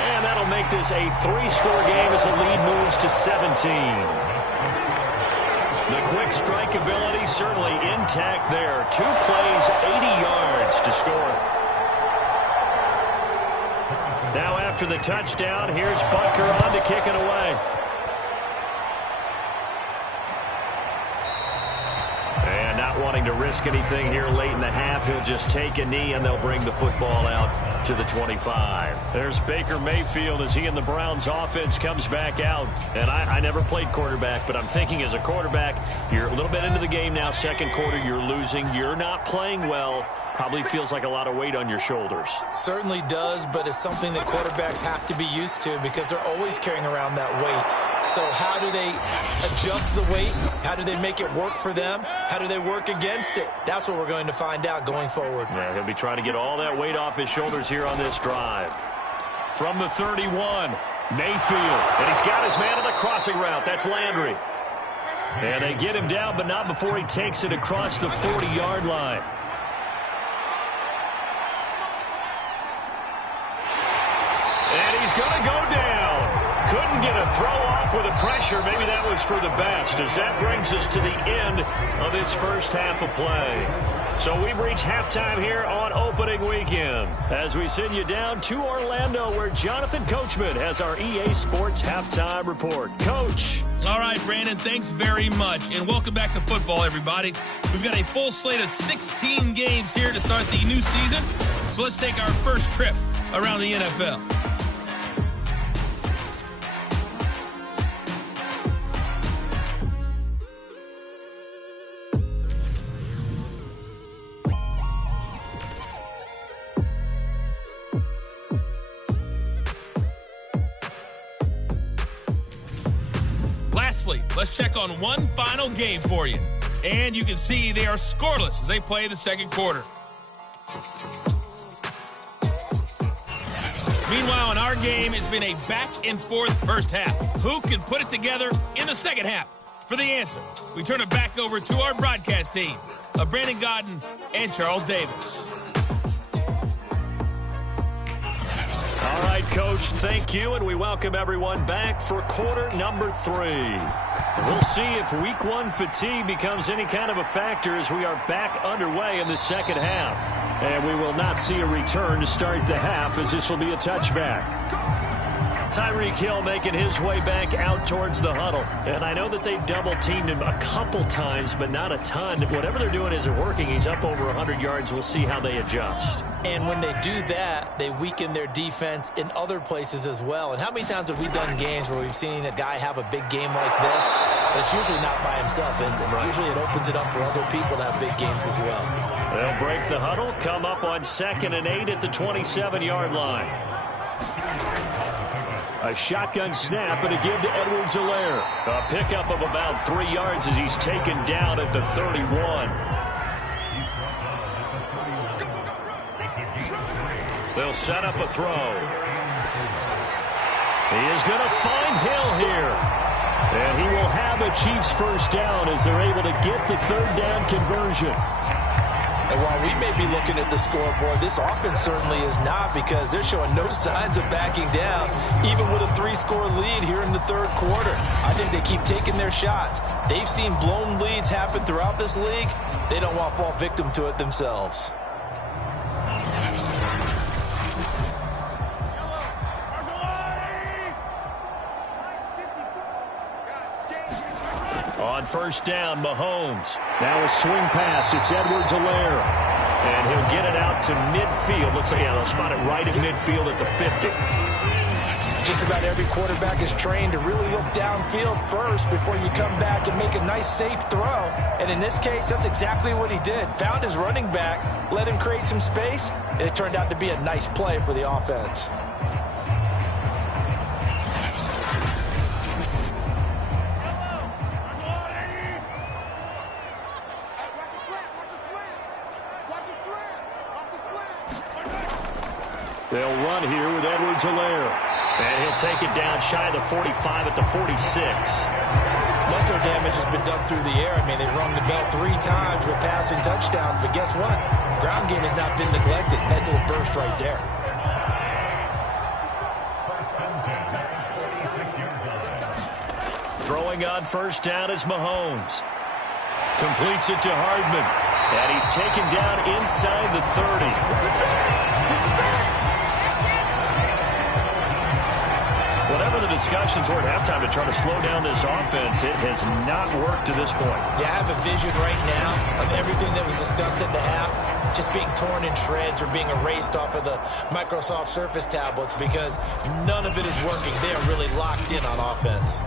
And that'll make this a 3-score game as the lead moves to 17. The quick strike ability certainly intact there. 2 plays, 80 yards to score. Now after the touchdown, here's Butker on to kick it away. And not wanting to risk anything here late in the half, he'll just take a knee and they'll bring the football out to the 25. There's Baker Mayfield as he and the Browns offense comes back out. And I never played quarterback, but I'm thinking as a quarterback, you're a little bit into the game now. Second quarter, you're losing. You're not playing well. Probably feels like a lot of weight on your shoulders. Certainly does, but it's something that quarterbacks have to be used to because they're always carrying around that weight. So how do they adjust the weight? How do they make it work for them? How do they work against it? That's what we're going to find out going forward. Yeah, he'll be trying to get all that weight off his shoulders here on this drive. From the 31, Mayfield. And he's got his man on the crossing route. That's Landry. And they get him down, but not before he takes it across the 40-yard line. And he's going to go down. Couldn't get a throw off with the pressure. Maybe that was for the best, as that brings us to the end of this first half of play. So we've reached halftime here on opening weekend as we send you down to Orlando, where Jonathan Coachman has our EA Sports halftime report. Coach. All right, Brandon, thanks very much, and welcome back to football, everybody. We've got a full slate of 16 games here to start the new season, so let's take our first trip around the NFL. Lastly, let's check on one final game for you. And you can see they are scoreless as they play the second quarter. Meanwhile, in our game, it's been a back-and-forth first half. Who can put it together in the second half? For the answer, we turn it back over to our broadcast team of Brandon Godden and Charles Davis. All right, Coach, thank you, and we welcome everyone back for quarter number 3. We'll see if week 1 fatigue becomes any kind of a factor as we are back underway in the second half. And we will not see a return to start the half, as this will be a touchback. Tyreek Hill making his way back out towards the huddle. And I know that they've double-teamed him a couple times, but not a ton. Whatever they're doing isn't working. He's up over 100 yards. We'll see how they adjust. And when they do that, they weaken their defense in other places as well. And how many times have we done games where we've seen a guy have a big game like this? But it's usually not by himself, is it? Right. Usually it opens it up for other people to have big games as well. They'll break the huddle, come up on 2nd and 8 at the 27-yard line. A shotgun snap and a give to Edwards-Helaire. A pickup of about 3 yards as he's taken down at the 31. They'll set up a throw. He is going to find Hill here. And he will have a Chiefs first down as they're able to get the third down conversion. And while we may be looking at the scoreboard, this offense certainly is not, because they're showing no signs of backing down, even with a 3-score lead here in the third quarter. I think they keep taking their shots. They've seen blown leads happen throughout this league. They don't want to fall victim to it themselves. On first down, Mahomes. Now a swing pass. It's Edwards-Helaire. And he'll get it out to midfield. Let's say, they'll spot it right at midfield at the 50. Just about every quarterback is trained to really look downfield first before you come back and make a nice, safe throw. And in this case, that's exactly what he did. Found his running back, let him create some space, and it turned out to be a nice play for the offense. They'll run here with Edwards-Helaire. And he'll take it down shy of the 45 at the 46. Muscle damage has been done through the air. I mean, they've rung the bell 3 times with passing touchdowns, but guess what? Ground game has not been neglected. Nice little burst right there. Throwing on first down is Mahomes. Completes it to Hardman. And he's taken down inside the 30. Whatever the discussions were at halftime to try to slow down this offense, it has not worked to this point. Yeah, I have a vision right now of everything that was discussed at the half just being torn in shreds or being erased off of the Microsoft Surface tablets, because none of it is working. They are really locked in on offense.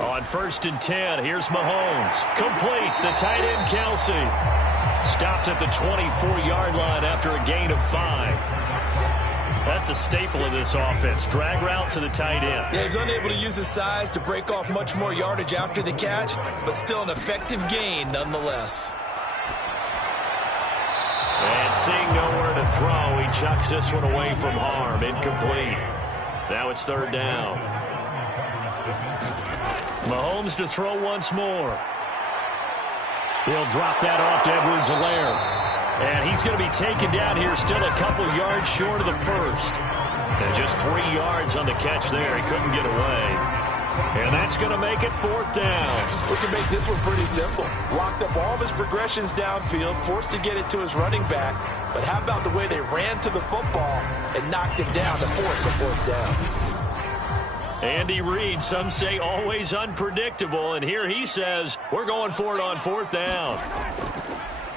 On first and 10, here's Mahomes. Complete. The tight end, Kelsey. Stopped at the 24-yard line after a gain of 5. That's a staple of this offense. Drag route to the tight end. Yeah, he's unable to use his size to break off much more yardage after the catch, but still an effective gain nonetheless. And seeing nowhere to throw, he chucks this one away from harm. Incomplete. Now it's third down. Mahomes to throw once more. He'll drop that off to Edwards-Helaire. And he's going to be taken down here, still a couple yards short of the first. And just 3 yards on the catch there. He couldn't get away. And that's going to make it fourth down. We can make this one pretty simple. Locked up all of his progressions downfield, forced to get it to his running back. But how about the way they ran to the football and knocked him down to force a fourth down? Andy Reid, some say always unpredictable, and here he says, we're going for it on fourth down.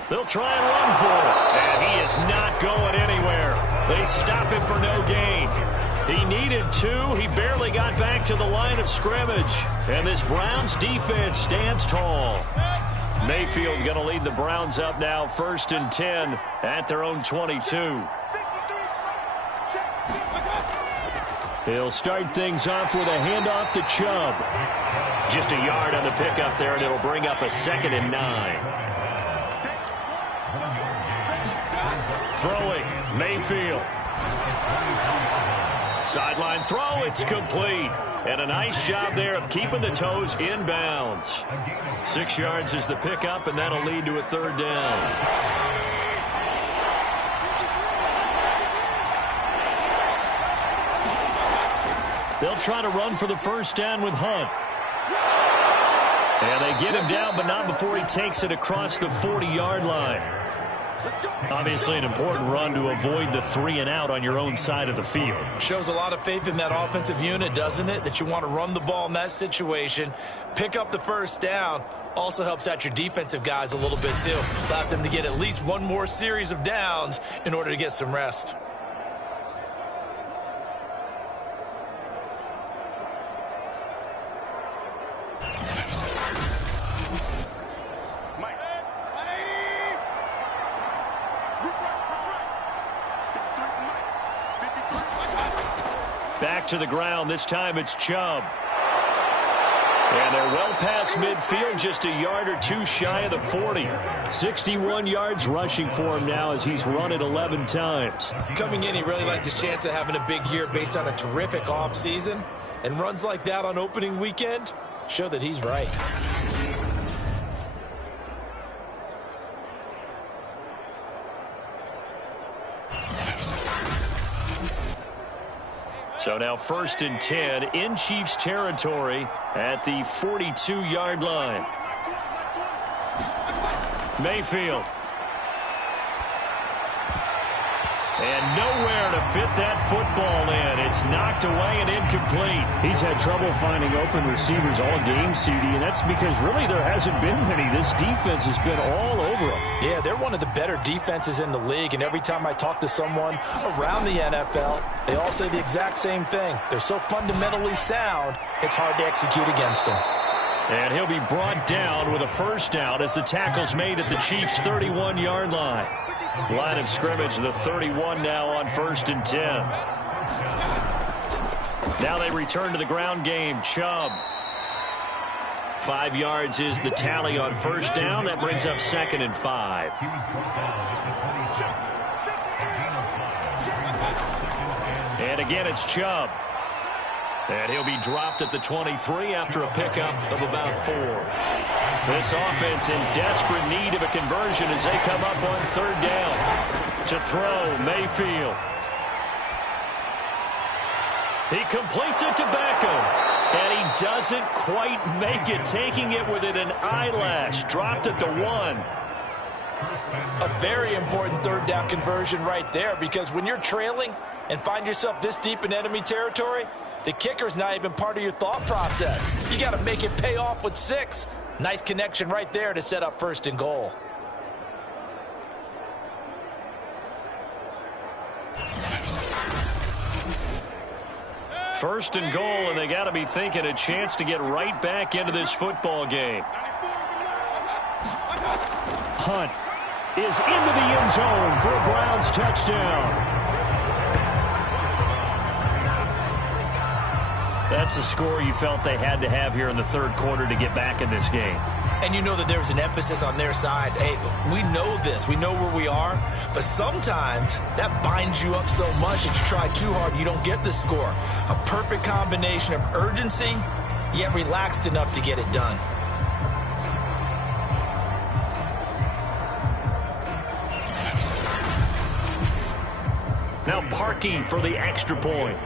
They'll try and run for it, and he is not going anywhere. They stop him for no gain. He needed 2. He barely got back to the line of scrimmage, and this Browns defense stands tall. Mayfield going to lead the Browns up now, first and 10 at their own 22. He'll start things off with a handoff to Chubb. Just a yard on the pickup there, and it'll bring up a 2nd and 9. Throwing, Mayfield. Sideline throw, it's complete. And a nice job there of keeping the toes inbounds. 6 yards is the pickup, and that'll lead to a third down. They'll try to run for the first down with Hunt. And they get him down, but not before he takes it across the 40-yard line. Obviously an important run to avoid the 3 and out on your own side of the field. Shows a lot of faith in that offensive unit, doesn't it? That you want to run the ball in that situation. Pick up the first down. Also helps out your defensive guys a little bit too. Allows them to get at least one more series of downs in order to get some rest. Back to the ground. This time it's Chubb. And they're well past midfield, just a yard or two shy of the 40. 61 yards rushing for him now as he's run it 11 times. Coming in, he really liked his chance of having a big year based on a terrific offseason. And runs like that on opening weekend show that he's right. So now 1st and 10 in Chiefs territory at the 42-yard line. Mayfield. And nowhere to fit that football in. It's knocked away and incomplete. He's had trouble finding open receivers all game, CD, and that's because really there hasn't been many. This defense has been all over them. Yeah, they're one of the better defenses in the league, and every time I talk to someone around the NFL, they all say the exact same thing. They're so fundamentally sound, it's hard to execute against them. And he'll be brought down with a first down as the tackle's made at the Chiefs' 31-yard line. Line of scrimmage, the 31 now on 1st and 10. Now they return to the ground game. Chubb. 5 yards is the tally on first down. That brings up 2nd and 5. And again, it's Chubb. And he'll be dropped at the 23 after a pickup of about 4. This offense in desperate need of a conversion as they come up on 3rd down. To throw, Mayfield. He completes it to Beckham. And he doesn't quite make it, taking it within an eyelash. Dropped at the 1. A very important 3rd down conversion right there, because when you're trailing and find yourself this deep in enemy territory, the kicker's not even part of your thought process. You got to make it pay off with 6. Nice connection right there to set up 1st and goal. First and goal, and they got to be thinking a chance to get right back into this football game. Hunt is into the end zone for a Browns touchdown. That's a score you felt they had to have here in the 3rd quarter to get back in this game. And you know that there's an emphasis on their side. Hey, we know this. We know where we are. But sometimes that binds you up so much that you try too hard, you don't get the score. A perfect combination of urgency, yet relaxed enough to get it done. Now Parkey for the extra point.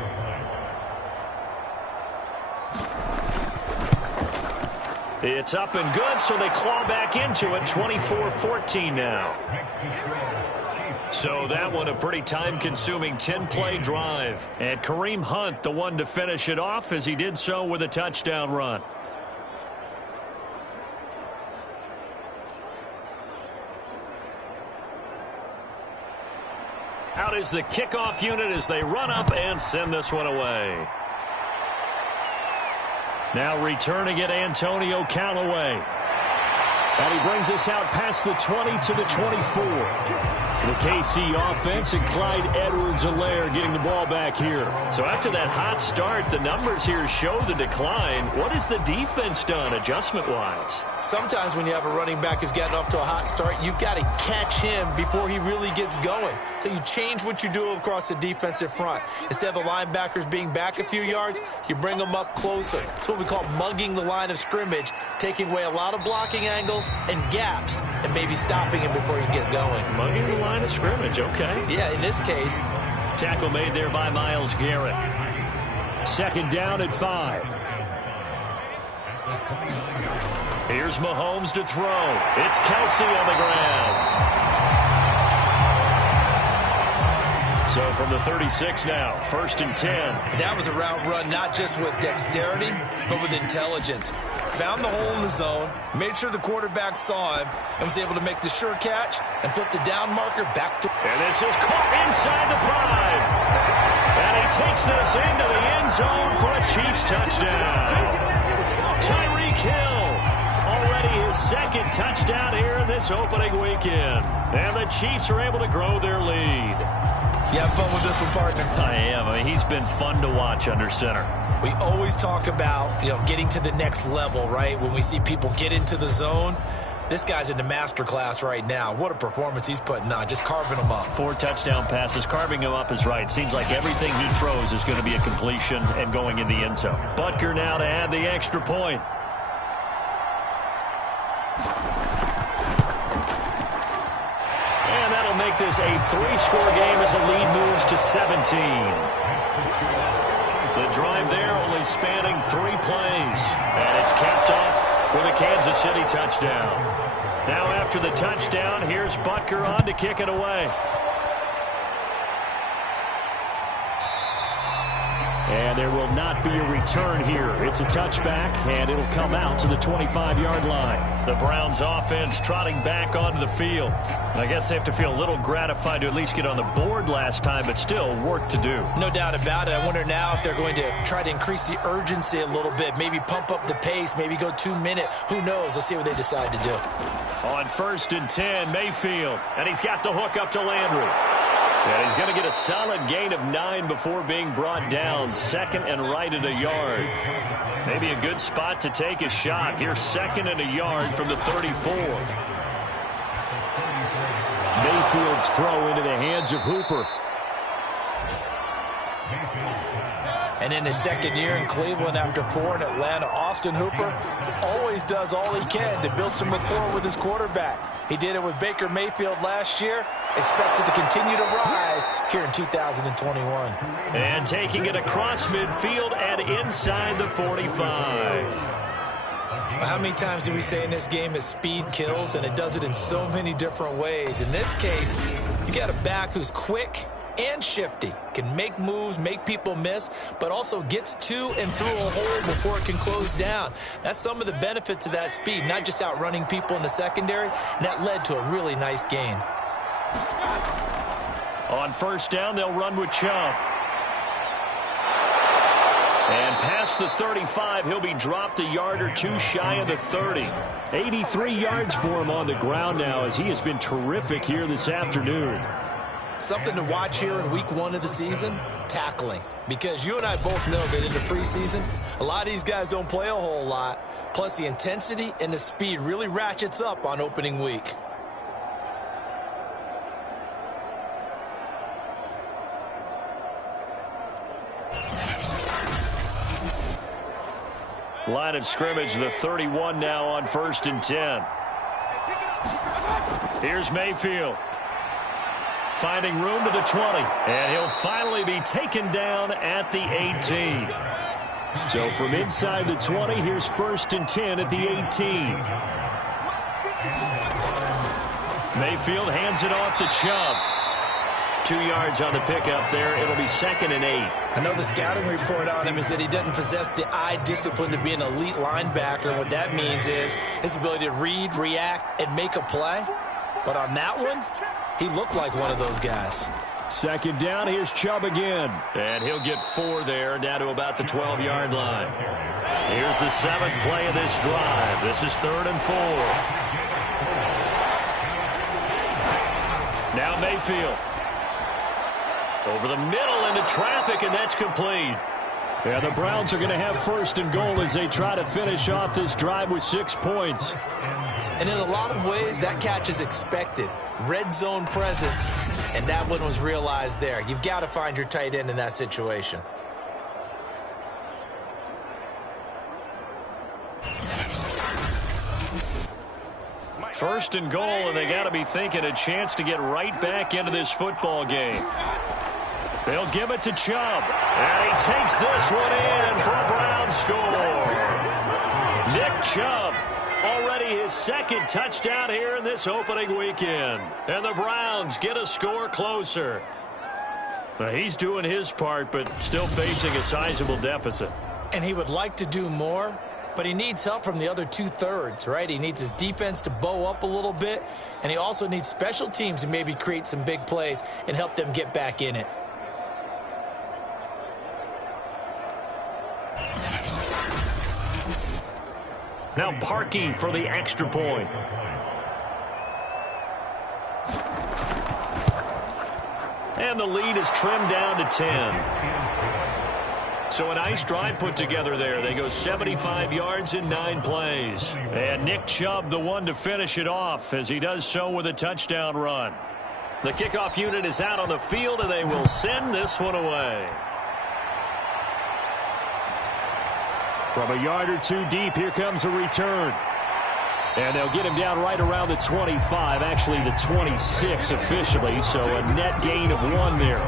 It's up and good, so they claw back into it. 24-14 now. So that one a pretty time-consuming 10-play drive. And Kareem Hunt, the one to finish it off, as he did so with a touchdown run. Out is the kickoff unit as they run up and send this one away. Now returning it, Antonio Callaway. And he brings us out past the 20 to the 24. The KC offense and Clyde Edwards-Helaire getting the ball back here. So after that hot start, the numbers here show the decline. What has the defense done adjustment-wise? Sometimes when you have a running back who's gotten off to a hot start, you've got to catch him before he really gets going. So you change what you do across the defensive front. Instead of the linebackers being back a few yards, you bring them up closer. It's what we call mugging the line of scrimmage, taking away a lot of blocking angles and gaps and maybe stopping him before he can get going. Mugging the line of scrimmage, okay. Yeah, in this case. Tackle made there by Myles Garrett. 2nd down at 5. Here's Mahomes to throw. It's Kelsey on the ground. So from the 36 now, 1st and 10. That was a route run not just with dexterity, but with intelligence. Found the hole in the zone, made sure the quarterback saw him, and was able to make the sure catch and flip the down marker back to... And this is caught inside the 5. And he takes this into the end zone for a Chiefs touchdown. Tyreek Hill, already his 2nd touchdown here this opening weekend. And the Chiefs are able to grow their lead. You have fun with this one, partner? I am. I mean, he's been fun to watch under center. We always talk about, getting to the next level, right? When we see people get into the zone, this guy's in the master class right now. What a performance he's putting on, just carving them up. 4 touchdown passes. Carving him up is right. Seems like everything he throws is going to be a completion and going in the end zone. Butker now to add the extra point. And that'll make this a 3-score game as the lead moves to 17. The drive there only spanning 3 plays. And it's capped off with a Kansas City touchdown. Now after the touchdown, here's Butker on to kick it away. And there will not be a return here. It's a touchback, and it'll come out to the 25-yard line. The Browns offense trotting back onto the field. I guess they have to feel a little gratified to at least get on the board last time, but still work to do. No doubt about it. I wonder now if they're going to try to increase the urgency a little bit, maybe pump up the pace, maybe go 2-minute. Who knows? Let's see what they decide to do. On 1st and 10, Mayfield, and he's got the hook up to Landry. And he's going to get a solid gain of 9 before being brought down. 2nd and right at a yard. Maybe a good spot to take a shot. Here's 2nd and a yard from the 34. Mayfield's throw into the hands of Hooper. And in his 2nd year in Cleveland after 4 in Atlanta, Austin Hooper always does all he can to build some rapport with his quarterback. He did it with Baker Mayfield last year. Expects it to continue to rise here in 2021. And taking it across midfield and inside the 45. How many times do we say in this game that speed kills, and it does it in so many different ways? In this case, you got a back who's quick and shifty, can make moves, make people miss, but also gets to and through a hole before it can close down. That's some of the benefits of that speed, not just outrunning people in the secondary, and that led to a really nice gain. On 1st down, they'll run with Chubb. And past the 35, he'll be dropped a yard or 2 shy of the 30. 83 yards for him on the ground now, as he has been terrific here this afternoon. Something to watch here in week 1 of the season, tackling. Because you and I both know that in the preseason, a lot of these guys don't play a whole lot. Plus, the intensity and the speed really ratchets up on opening week. Line of scrimmage, the 31 now on 1st and 10. Here's Mayfield. Finding room to the 20. And he'll finally be taken down at the 18. So from inside the 20, here's 1st and 10 at the 18. Mayfield hands it off to Chubb. 2 yards on the pickup there. It'll be 2nd and 8. I know the scouting report on him is that he doesn't possess the eye discipline to be an elite linebacker. What that means is his ability to read, react, and make a play. But on that one, he looked like one of those guys. 2nd down, here's Chubb again. And he'll get 4 there, down to about the 12-yard line. Here's the 7th play of this drive. This is 3rd and 4. Now Mayfield. Over the middle into traffic, and that's complete. Yeah, the Browns are going to have 1st and goal as they try to finish off this drive with 6 points. And in a lot of ways, that catch is expected. Red zone presence, and that one was realized there. You've got to find your tight end in that situation. First and goal, and they got to be thinking a chance to get right back into this football game. They'll give it to Chubb, and he takes this one in for a Brown score. Nick Chubb, already his 2nd touchdown here in this opening weekend. And the Browns get a score closer. Now, he's doing his part, but still facing a sizable deficit. And he would like to do more, but he needs help from the other 2/3, right? He needs his defense to bow up a little bit, and he also needs special teams to maybe create some big plays and help them get back in it. Now Parkey for the extra point. And the lead is trimmed down to 10. So a nice drive put together there. They go 75 yards in 9 plays. And Nick Chubb, the one to finish it off, as he does so with a touchdown run. The kickoff unit is out on the field, and they will send this one away. From a yard or two deep, here comes a return. And they'll get him down right around the 25, actually the 26 officially, so a net gain of 1 there.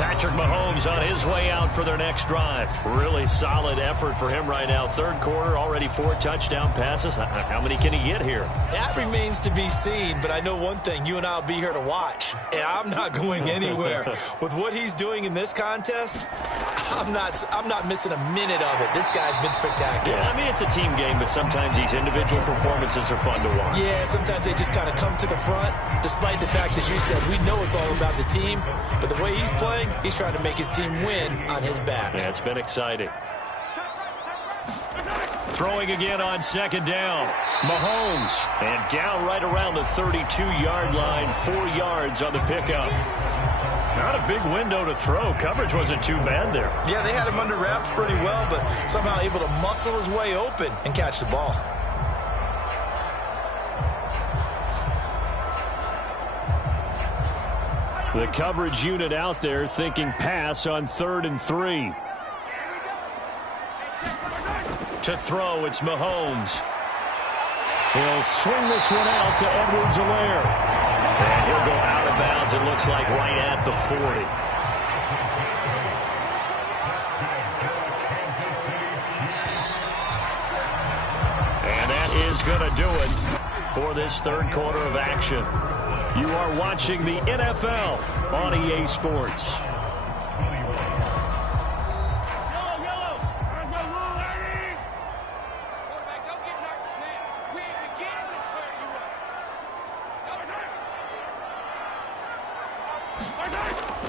Patrick Mahomes on his way out for their next drive. Really solid effort for him right now. Third quarter, already 4 touchdown passes. How many can he get here? That remains to be seen, but I know one thing. You and I will be here to watch, and I'm not going anywhere. With what he's doing in this contest, I'm not missing a minute of it. This guy's been spectacular. Yeah, I mean, it's a team game, but sometimes these individual performances are fun to watch. Yeah, sometimes they just kind of come to the front, despite the fact, as you said, we know it's all about the team, but the way he's playing, he's trying to make his team win on his back. Yeah, it's been exciting. Throwing again on second down. Mahomes. And down right around the 32-yard line. 4 yards on the pickup. Not a big window to throw. Coverage wasn't too bad there. Yeah, they had him under wraps pretty well, but somehow able to muscle his way open and catch the ball. The coverage unit out there thinking pass on 3rd and 3. To throw, it's Mahomes. He'll swing this one out to Edwards-Helaire. And he'll go out of bounds, it looks like, right at the 40. And that is going to do it for this third quarter of action. You are watching the NFL on EA Sports.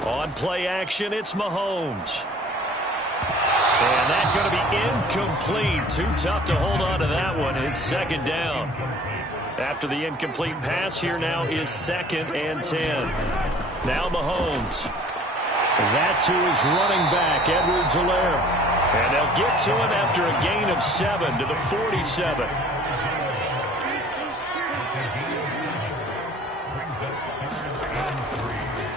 On play action, it's Mahomes. And that's going to be incomplete. Too tough to hold on to that one. It's second down. After the incomplete pass, here now is 2nd and 10. Now Mahomes. That to his running back, Edwards-Helaire. And they'll get to him after a gain of 7 to the 47.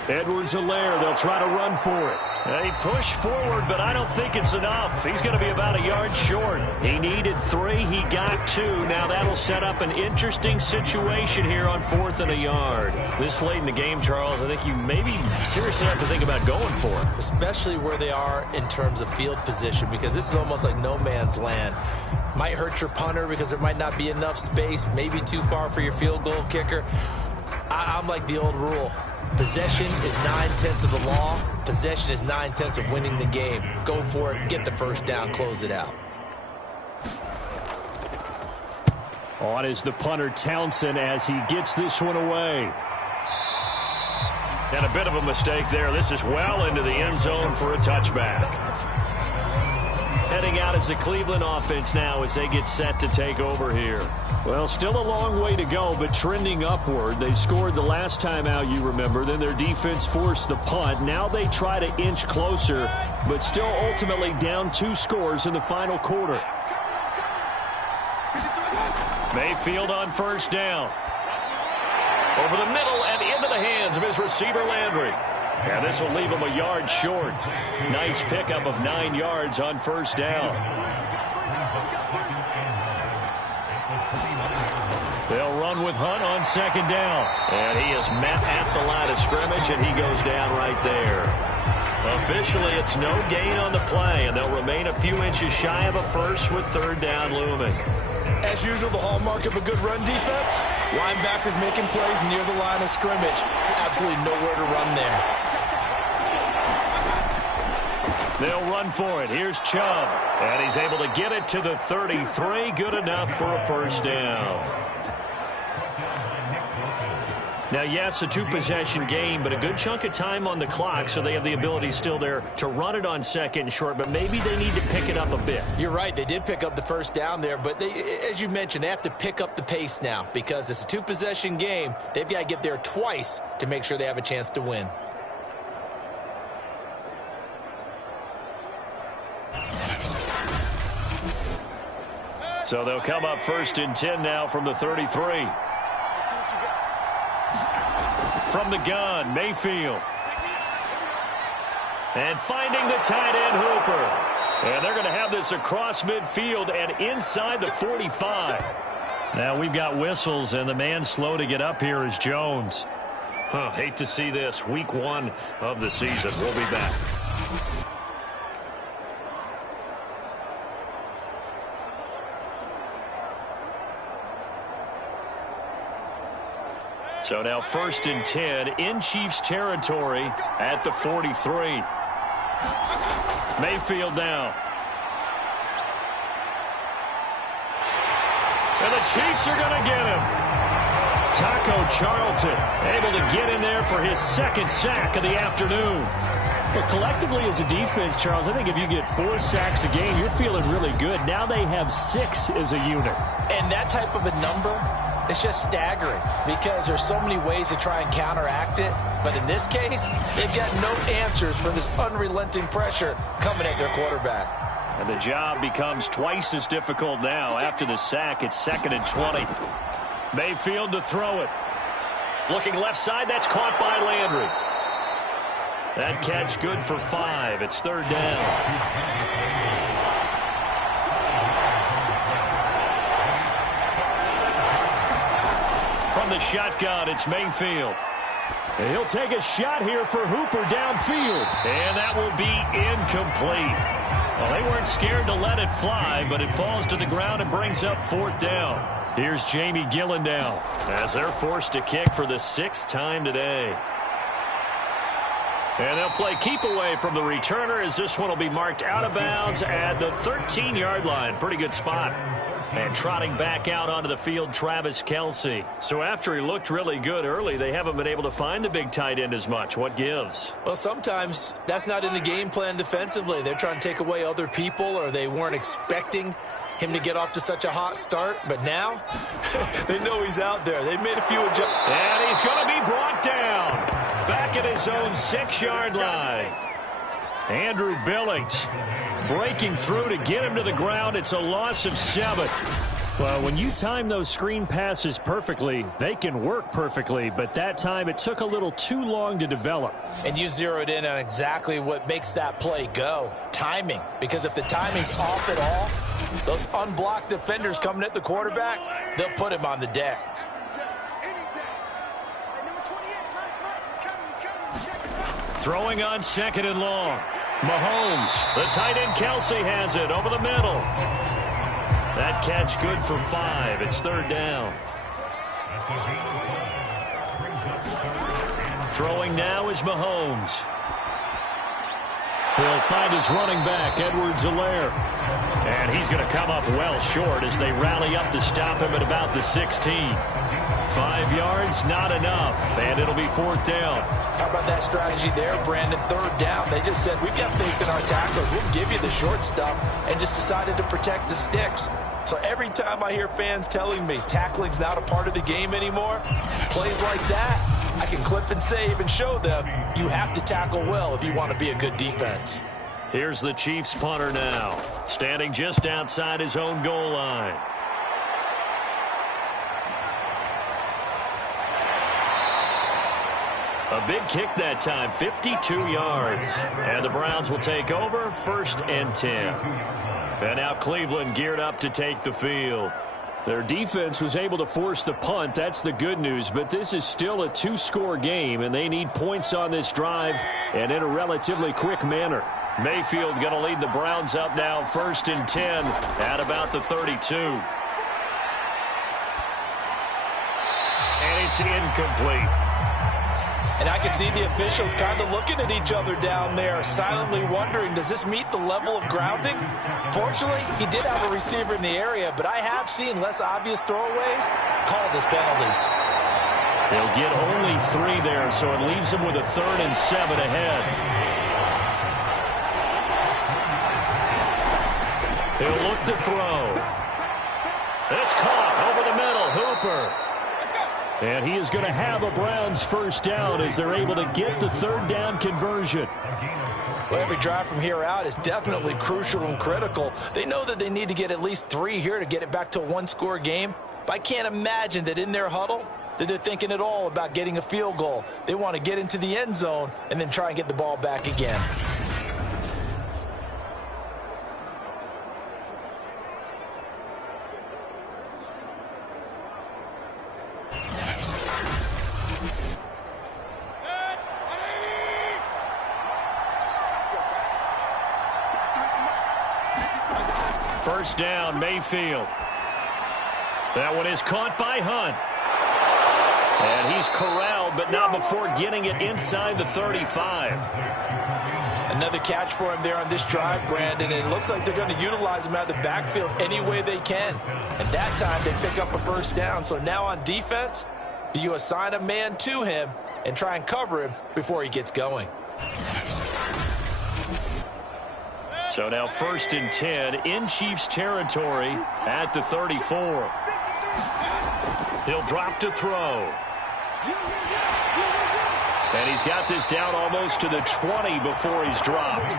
Edwards-Helaire, they'll try to run for it. They push forward, but I don't think it's enough. He's going to be about a yard short. He needed 3. He got 2. Now that'll set up an interesting situation here on 4th and a yard. This late in the game, Charles, I think you maybe seriously have to think about going for it. Especially where they are in terms of field position, because this is almost like no man's land. Might hurt your punter because there might not be enough space, maybe too far for your field goal kicker. I'm like the old rule. Possession is 9/10 of the law. Possession is 9/10 of winning the game. Go for it, get the first down, close it out. On is the punter, Townsend, as he gets this one away. And a bit of a mistake there. This is well into the end zone for a touchback. Heading out as the Cleveland offense now as they get set to take over here. Well, still a long way to go, but trending upward. They scored the last time out, you remember. Then their defense forced the punt. Now they try to inch closer, but still ultimately down 2 scores in the final quarter. Mayfield on first down. Over the middle and into the hands of his receiver, Landry. And this will leave him a yard short. Nice pickup of 9 yards on first down. They'll run with Hunt on second down. And he is met at the line of scrimmage, and he goes down right there. Officially, it's no gain on the play, and they'll remain a few inches shy of a first with third down looming. As usual, the hallmark of a good run defense, linebackers making plays near the line of scrimmage. Absolutely nowhere to run there. They'll run for it. Here's Chubb. And he's able to get it to the 33. Good enough for a first down. Now, yes, a 2-possession game, but a good chunk of time on the clock, so they have the ability still there to run it on second and short, but maybe they need to pick it up a bit. You're right. They did pick up the first down there, but as you mentioned, they have to pick up the pace now because it's a 2-possession game. They've got to get there twice to make sure they have a chance to win. So they'll come up 1st and 10 now from the 33. From the gun, Mayfield. And finding the tight end, Hooper. And they're going to have this across midfield and inside the 45. Now we've got whistles, and the man slow to get up here is Jones. Hate to see this. Week 1 of the season. We'll be back. So now 1st and 10 in Chiefs territory at the 43. Mayfield now. And the Chiefs are going to get him. Taco Charlton able to get in there for his 2nd sack of the afternoon. But collectively as a defense, Charles, I think if you get 4 sacks a game, you're feeling really good. Now they have 6 as a unit. And that type of a number, it's just staggering because there's so many ways to try and counteract it. But in this case, they've got no answers for this unrelenting pressure coming at their quarterback. And the job becomes twice as difficult now. After the sack, it's 2nd and 20. Mayfield to throw it. Looking left side, that's caught by Landry. That catch good for 5. It's 3rd down. From the shotgun, it's Mayfield. And he'll take a shot here for Hooper downfield. And that will be incomplete. Well, they weren't scared to let it fly, but it falls to the ground and brings up 4th down. Here's Jamie Gillendow as they're forced to kick for the 6th time today. And they'll play keep away from the returner as this one will be marked out of bounds at the 13-yard line. Pretty good spot. And trotting back out onto the field, Travis Kelce. So after he looked really good early, they haven't been able to find the big tight end as much. What gives? Well, sometimes that's not in the game plan defensively. They're trying to take away other people, or they weren't expecting him to get off to such a hot start. But now, they know he's out there. They've made a few adjustments. And he's going to be brought down. Back at his own 6-yard line. Andrew Billings breaking through to get him to the ground. It's a loss of 7. Well, when you time those screen passes perfectly, they can work perfectly, but that time it took a little too long to develop. And you zeroed in on exactly what makes that play go. Timing. Because if the timing's off at all, those unblocked defenders coming at the quarterback, they'll put him on the deck. Throwing on 2nd and long. Mahomes, the tight end Kelce has it over the middle. That catch good for 5. It's 3rd down. Throwing now is Mahomes. He'll find his running back, Edwards-Helaire. And he's going to come up well short as they rally up to stop him at about the 16. 5 yards, not enough, and it'll be 4th down. How about that strategy there, Brandon? 3rd down. They just said, we've got faith in our tacklers. We'll give you the short stuff, and just decided to protect the sticks. So every time I hear fans telling me tackling's not a part of the game anymore, plays like that, I can clip and save and show them you have to tackle well if you want to be a good defense. Here's the Chiefs punter now, standing just outside his own goal line. A big kick that time, 52 yards. And the Browns will take over, 1st and 10. And now Cleveland geared up to take the field. Their defense was able to force the punt. That's the good news. But this is still a 2-score game, and they need points on this drive and in a relatively quick manner. Mayfield going to lead the Browns up now, 1st and 10 at about the 32. And it's incomplete. And I can see the officials kind of looking at each other down there, silently wondering, does this meet the level of grounding? Fortunately, he did have a receiver in the area, but I have seen less obvious throwaways called as penalties. They'll get only 3 there, so it leaves them with a 3rd and 7 ahead. He'll look to throw. It's caught over the middle. Hooper. And he is going to have a Browns first down as they're able to get the third down conversion. Well, every drive from here out is definitely crucial and critical. They know that they need to get at least 3 here to get it back to a one-score game. But I can't imagine that in their huddle that they're thinking at all about getting a field goal. They want to get into the end zone and then try and get the ball back again. First down, Mayfield. That one is caught by Hunt. And he's corralled, but not before getting it inside the 35. Another catch for him there on this drive, Brandon. And it looks like they're going to utilize him out of the backfield any way they can. And that time they pick up a first down. So now on defense, do you assign a man to him and try and cover him before he gets going? So now 1st and 10 in Chiefs territory at the 34. He'll drop to throw. And he's got this down almost to the 20 before he's dropped.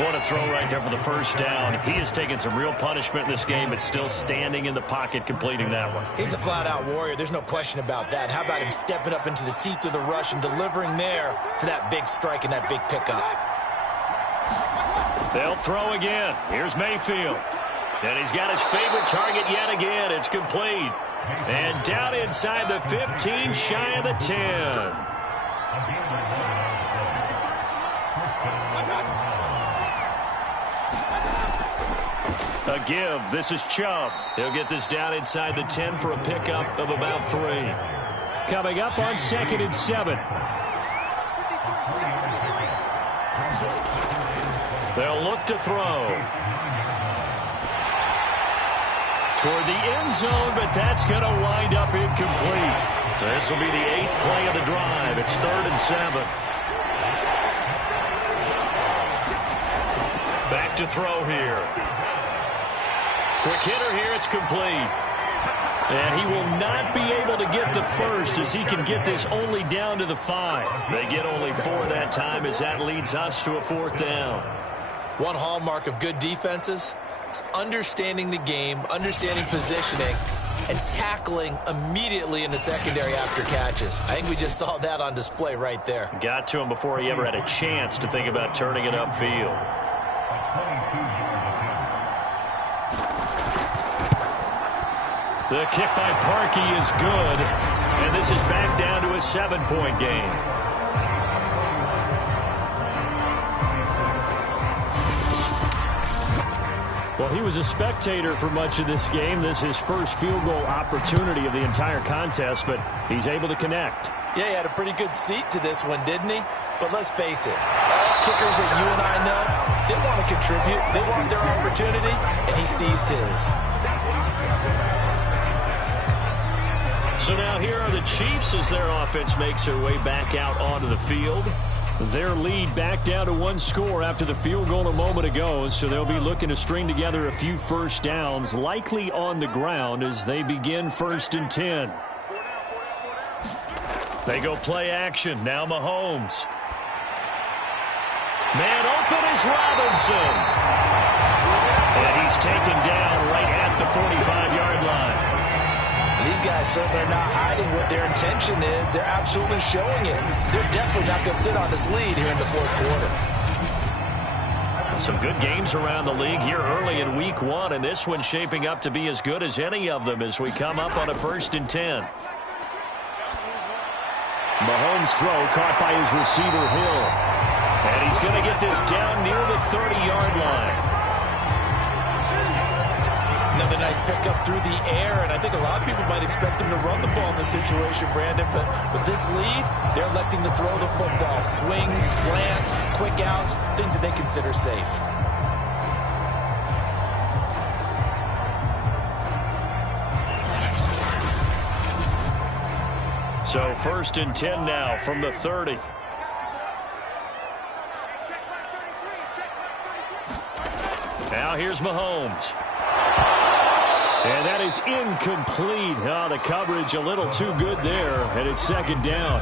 What a throw right there for the first down. He has taken some real punishment in this game, but still standing in the pocket completing that one. He's a flat-out warrior. There's no question about that. How about him stepping up into the teeth of the rush and delivering there for that big strike and that big pickup? They'll throw again. Here's Mayfield. And he's got his favorite target yet again. It's complete. And down inside the 15, shy of the 10. A give. This is Chubb. He'll get this down inside the 10 for a pickup of about 3. Coming up on 2nd and 7. They'll look to throw. Toward the end zone, but that's going to wind up incomplete. So this will be the 8th play of the drive. It's 3rd and 7. Back to throw here. Quick hitter here. It's complete. And he will not be able to get the first as he can get this only down to the 5. They get only 4 that time as that leads us to a 4th down. One hallmark of good defenses is understanding the game, understanding positioning, and tackling immediately in the secondary after catches. I think we just saw that on display right there. Got to him before he ever had a chance to think about turning it upfield. The kick by Parkey is good, and this is back down to a 7-point game. Well, he was a spectator for much of this game. This is his first field goal opportunity of the entire contest, but he's able to connect. Yeah, he had a pretty good seat to this one, didn't he? But let's face it, all kickers that you and I know, they want to contribute. They want their opportunity, and he seized his. So now here are the Chiefs as their offense makes their way back out onto the field. Their lead back down to 1 score after the field goal a moment ago, so they'll be looking to string together a few first downs, likely on the ground as they begin 1st and 10. They go play action. Now Mahomes. Man open is Robinson. And he's taken down right at the 45-yard line. These guys certainly are not hiding what their intention is. They're absolutely showing it. They're definitely not going to sit on this lead here in the 4th quarter. Some good games around the league here early in week 1, and this one's shaping up to be as good as any of them as we come up on a 1st and 10. Mahomes' throw caught by his receiver, Hill. And he's going to get this down near the 30-yard line. Another nice pickup through the air, and I think a lot of people might expect him to run the ball in this situation, Brandon, but with this lead, they're electing to throw the football. Swings, slants, quick outs, things that they consider safe. So 1st and 10 now from the 30. Now here's Mahomes. And that is incomplete. Oh, the coverage a little too good there, and it's second down.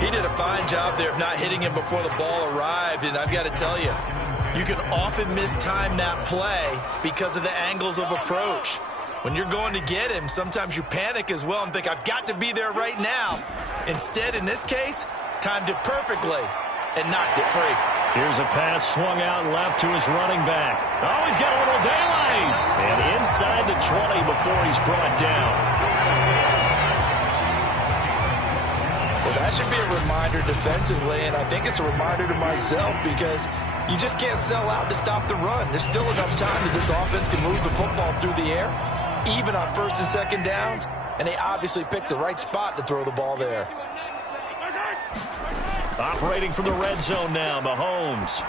He did a fine job there of not hitting him before the ball arrived, and I've got to tell you, you can often mistime that play because of the angles of approach. When you're going to get him, sometimes you panic as well and think, I've got to be there right now. Instead, in this case, timed it perfectly and knocked it free. Here's a pass swung out left to his running back. Oh, he's got a little daylight. And inside the 20 before he's brought down. Well, that should be a reminder defensively, and I think it's a reminder to myself because you just can't sell out to stop the run. There's still enough time that this offense can move the football through the air, even on first and second downs, and they obviously picked the right spot to throw the ball there. Operating from the red zone now, Mahomes.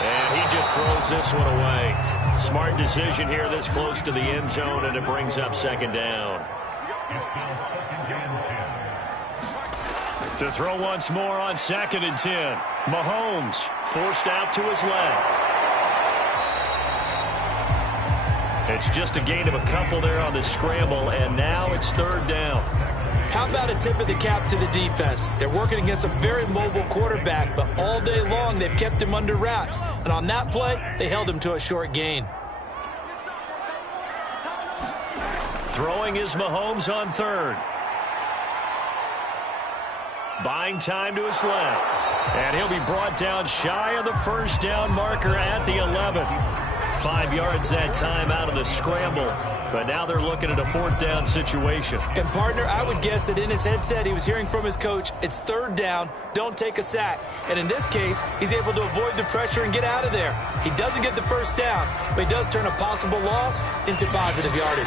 And he just throws this one away. Smart decision here this close to the end zone, and it brings up second down. To throw once more on 2nd and 10. Mahomes forced out to his left. It's just a gain of a couple there on the scramble, and now it's 3rd down. How about a tip of the cap to the defense? They're working against a very mobile quarterback, but all day long they've kept him under wraps. And on that play, they held him to a short gain. Throwing is Mahomes on 3rd. Buying time to his left. And he'll be brought down shy of the 1st down marker at the 11. 5 yards that time out of the scramble. But now they're looking at a 4th down situation. And, partner, I would guess that in his headset he was hearing from his coach, it's 3rd down, don't take a sack. And in this case, he's able to avoid the pressure and get out of there. He doesn't get the 1st down, but he does turn a possible loss into positive yardage.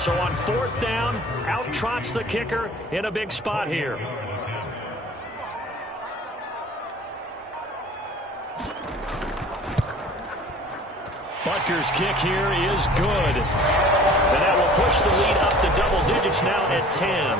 So on 4th down, out trots the kicker in a big spot here. Butker's kick here is good. And that will push the lead up to double digits now at 10.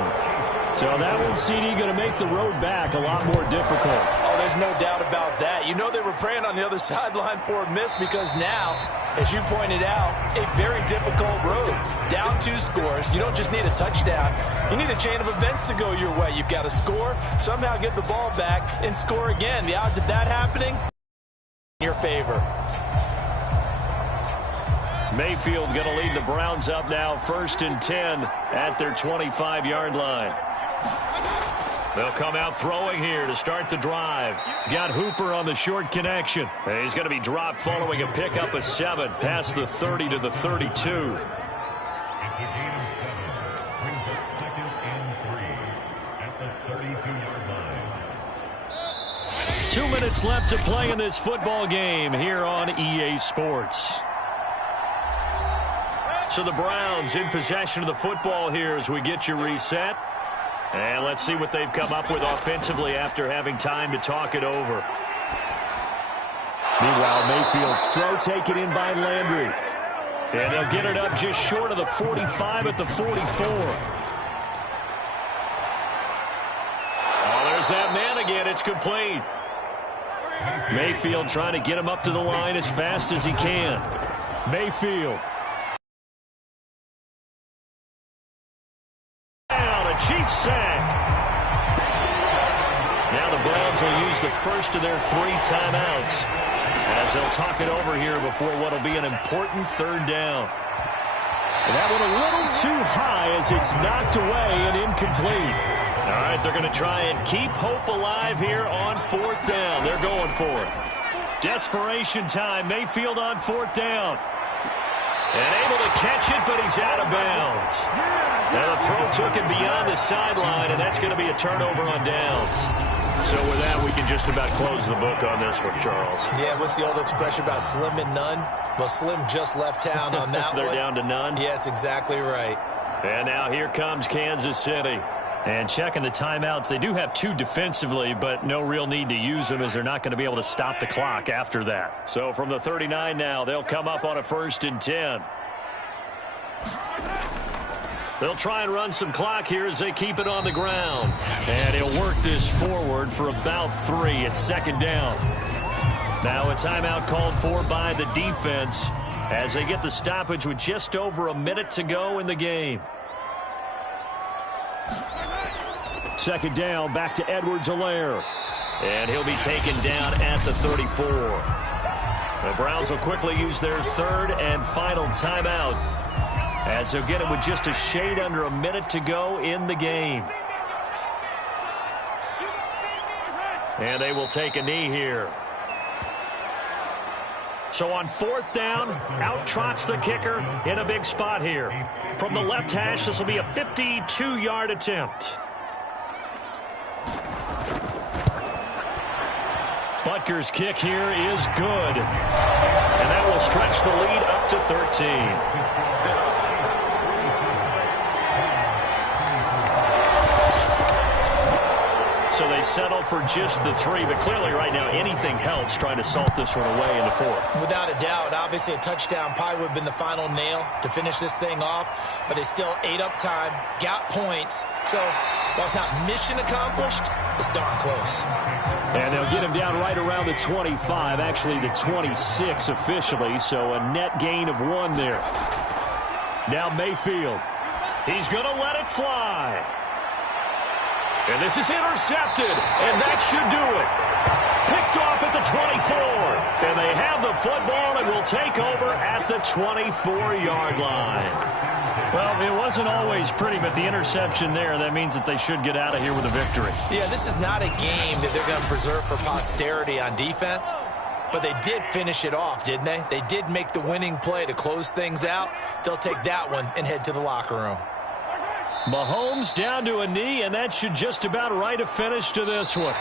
So that one, CD, going to make the road back a lot more difficult. Oh, there's no doubt about that. You know they were praying on the other sideline for a miss because now, as you pointed out, a very difficult road. Down 2 scores. You don't just need a touchdown. You need a chain of events to go your way. You've got to score, somehow get the ball back, and score again. The odds of that happening in your favor. Mayfield going to lead the Browns up now 1st and 10 at their 25-yard line. They'll come out throwing here to start the drive. He's got Hooper on the short connection. And he's going to be dropped following a pickup of 7 past the 30 to the 32. 2 minutes left to play in this football game here on EA Sports. So the Browns in possession of the football here as we get you reset. And let's see what they've come up with offensively after having time to talk it over. Meanwhile, Mayfield's throw taken in by Landry. And they'll get it up just short of the 45 at the 44. Oh, there's that man again. It's complete. Mayfield trying to get him up to the line as fast as he can. Mayfield. Chiefs sack. Now the Browns will use the first of their 3 timeouts as they'll talk it over here before what will be an important 3rd down. And that one a little too high as it's knocked away and incomplete. All right, they're going to try and keep hope alive here on 4th down. They're going for it. Desperation time. Mayfield on 4th down. And able to catch it, but he's out of bounds. Now the throw took him beyond the sideline, and that's going to be a turnover on downs. So with that, we can just about close the book on this one, Charles. Yeah, what's the old expression about slim and none? Well, Slim just left town on that They're one. down to none? Yes, exactly right. And now here comes Kansas City. And checking the timeouts, they do have 2 defensively, but no real need to use them as they're not going to be able to stop the clock after that. So from the 39 now, they'll come up on a 1st and 10. They'll try and run some clock here as they keep it on the ground. And he'll work this forward for about 3. It's second down. Now a timeout called for by the defense as they get the stoppage with just over a minute to go in the game. Second down, back to Edwards-Helaire. And he'll be taken down at the 34. The Browns will quickly use their third and final timeout as they'll get it with just a shade under a minute to go in the game. And they will take a knee here. So on fourth down, out trots the kicker in a big spot here. From the left hash, this will be a 52-yard attempt. Butker's kick here is good. And that will stretch the lead up to 13. So they settle for just the 3, but clearly right now anything helps trying to salt this one away in the 4th. Without a doubt, obviously a touchdown probably would have been the final nail to finish this thing off, but it's still ate up time, got points. So while it's not mission accomplished, it's darn close. And they'll get him down right around the 25, actually the 26 officially, so a net gain of 1 there. Now Mayfield. He's going to let it fly. And this is intercepted, and that should do it. Picked off at the 24. And they have the football and will take over at the 24-yard line. Well, it wasn't always pretty, but the interception there, that means that they should get out of here with a victory. Yeah, this is not a game that they're going to preserve for posterity on defense, but they did finish it off, didn't they? They did make the winning play to close things out. They'll take that one and head to the locker room. Mahomes down to a knee, and that should just about write a finish to this one.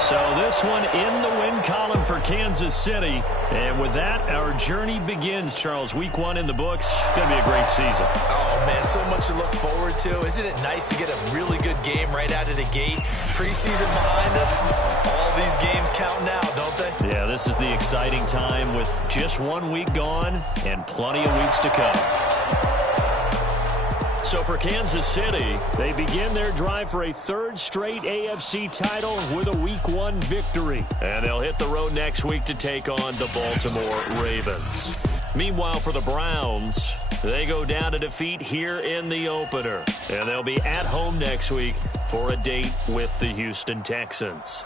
So this one in the win column for Kansas City. And with that, our journey begins, Charles. Week 1 in the books. Going to be a great season. Oh, man, so much to look forward to. Isn't it nice to get a really good game right out of the gate? Preseason behind us. All these games count now, don't they? Yeah, this is the exciting time with just 1 week gone and plenty of weeks to come. So for Kansas City, they begin their drive for a 3rd straight AFC title with a Week 1 victory. And they'll hit the road next week to take on the Baltimore Ravens. Meanwhile, for the Browns, they go down to defeat here in the opener. And they'll be at home next week for a date with the Houston Texans.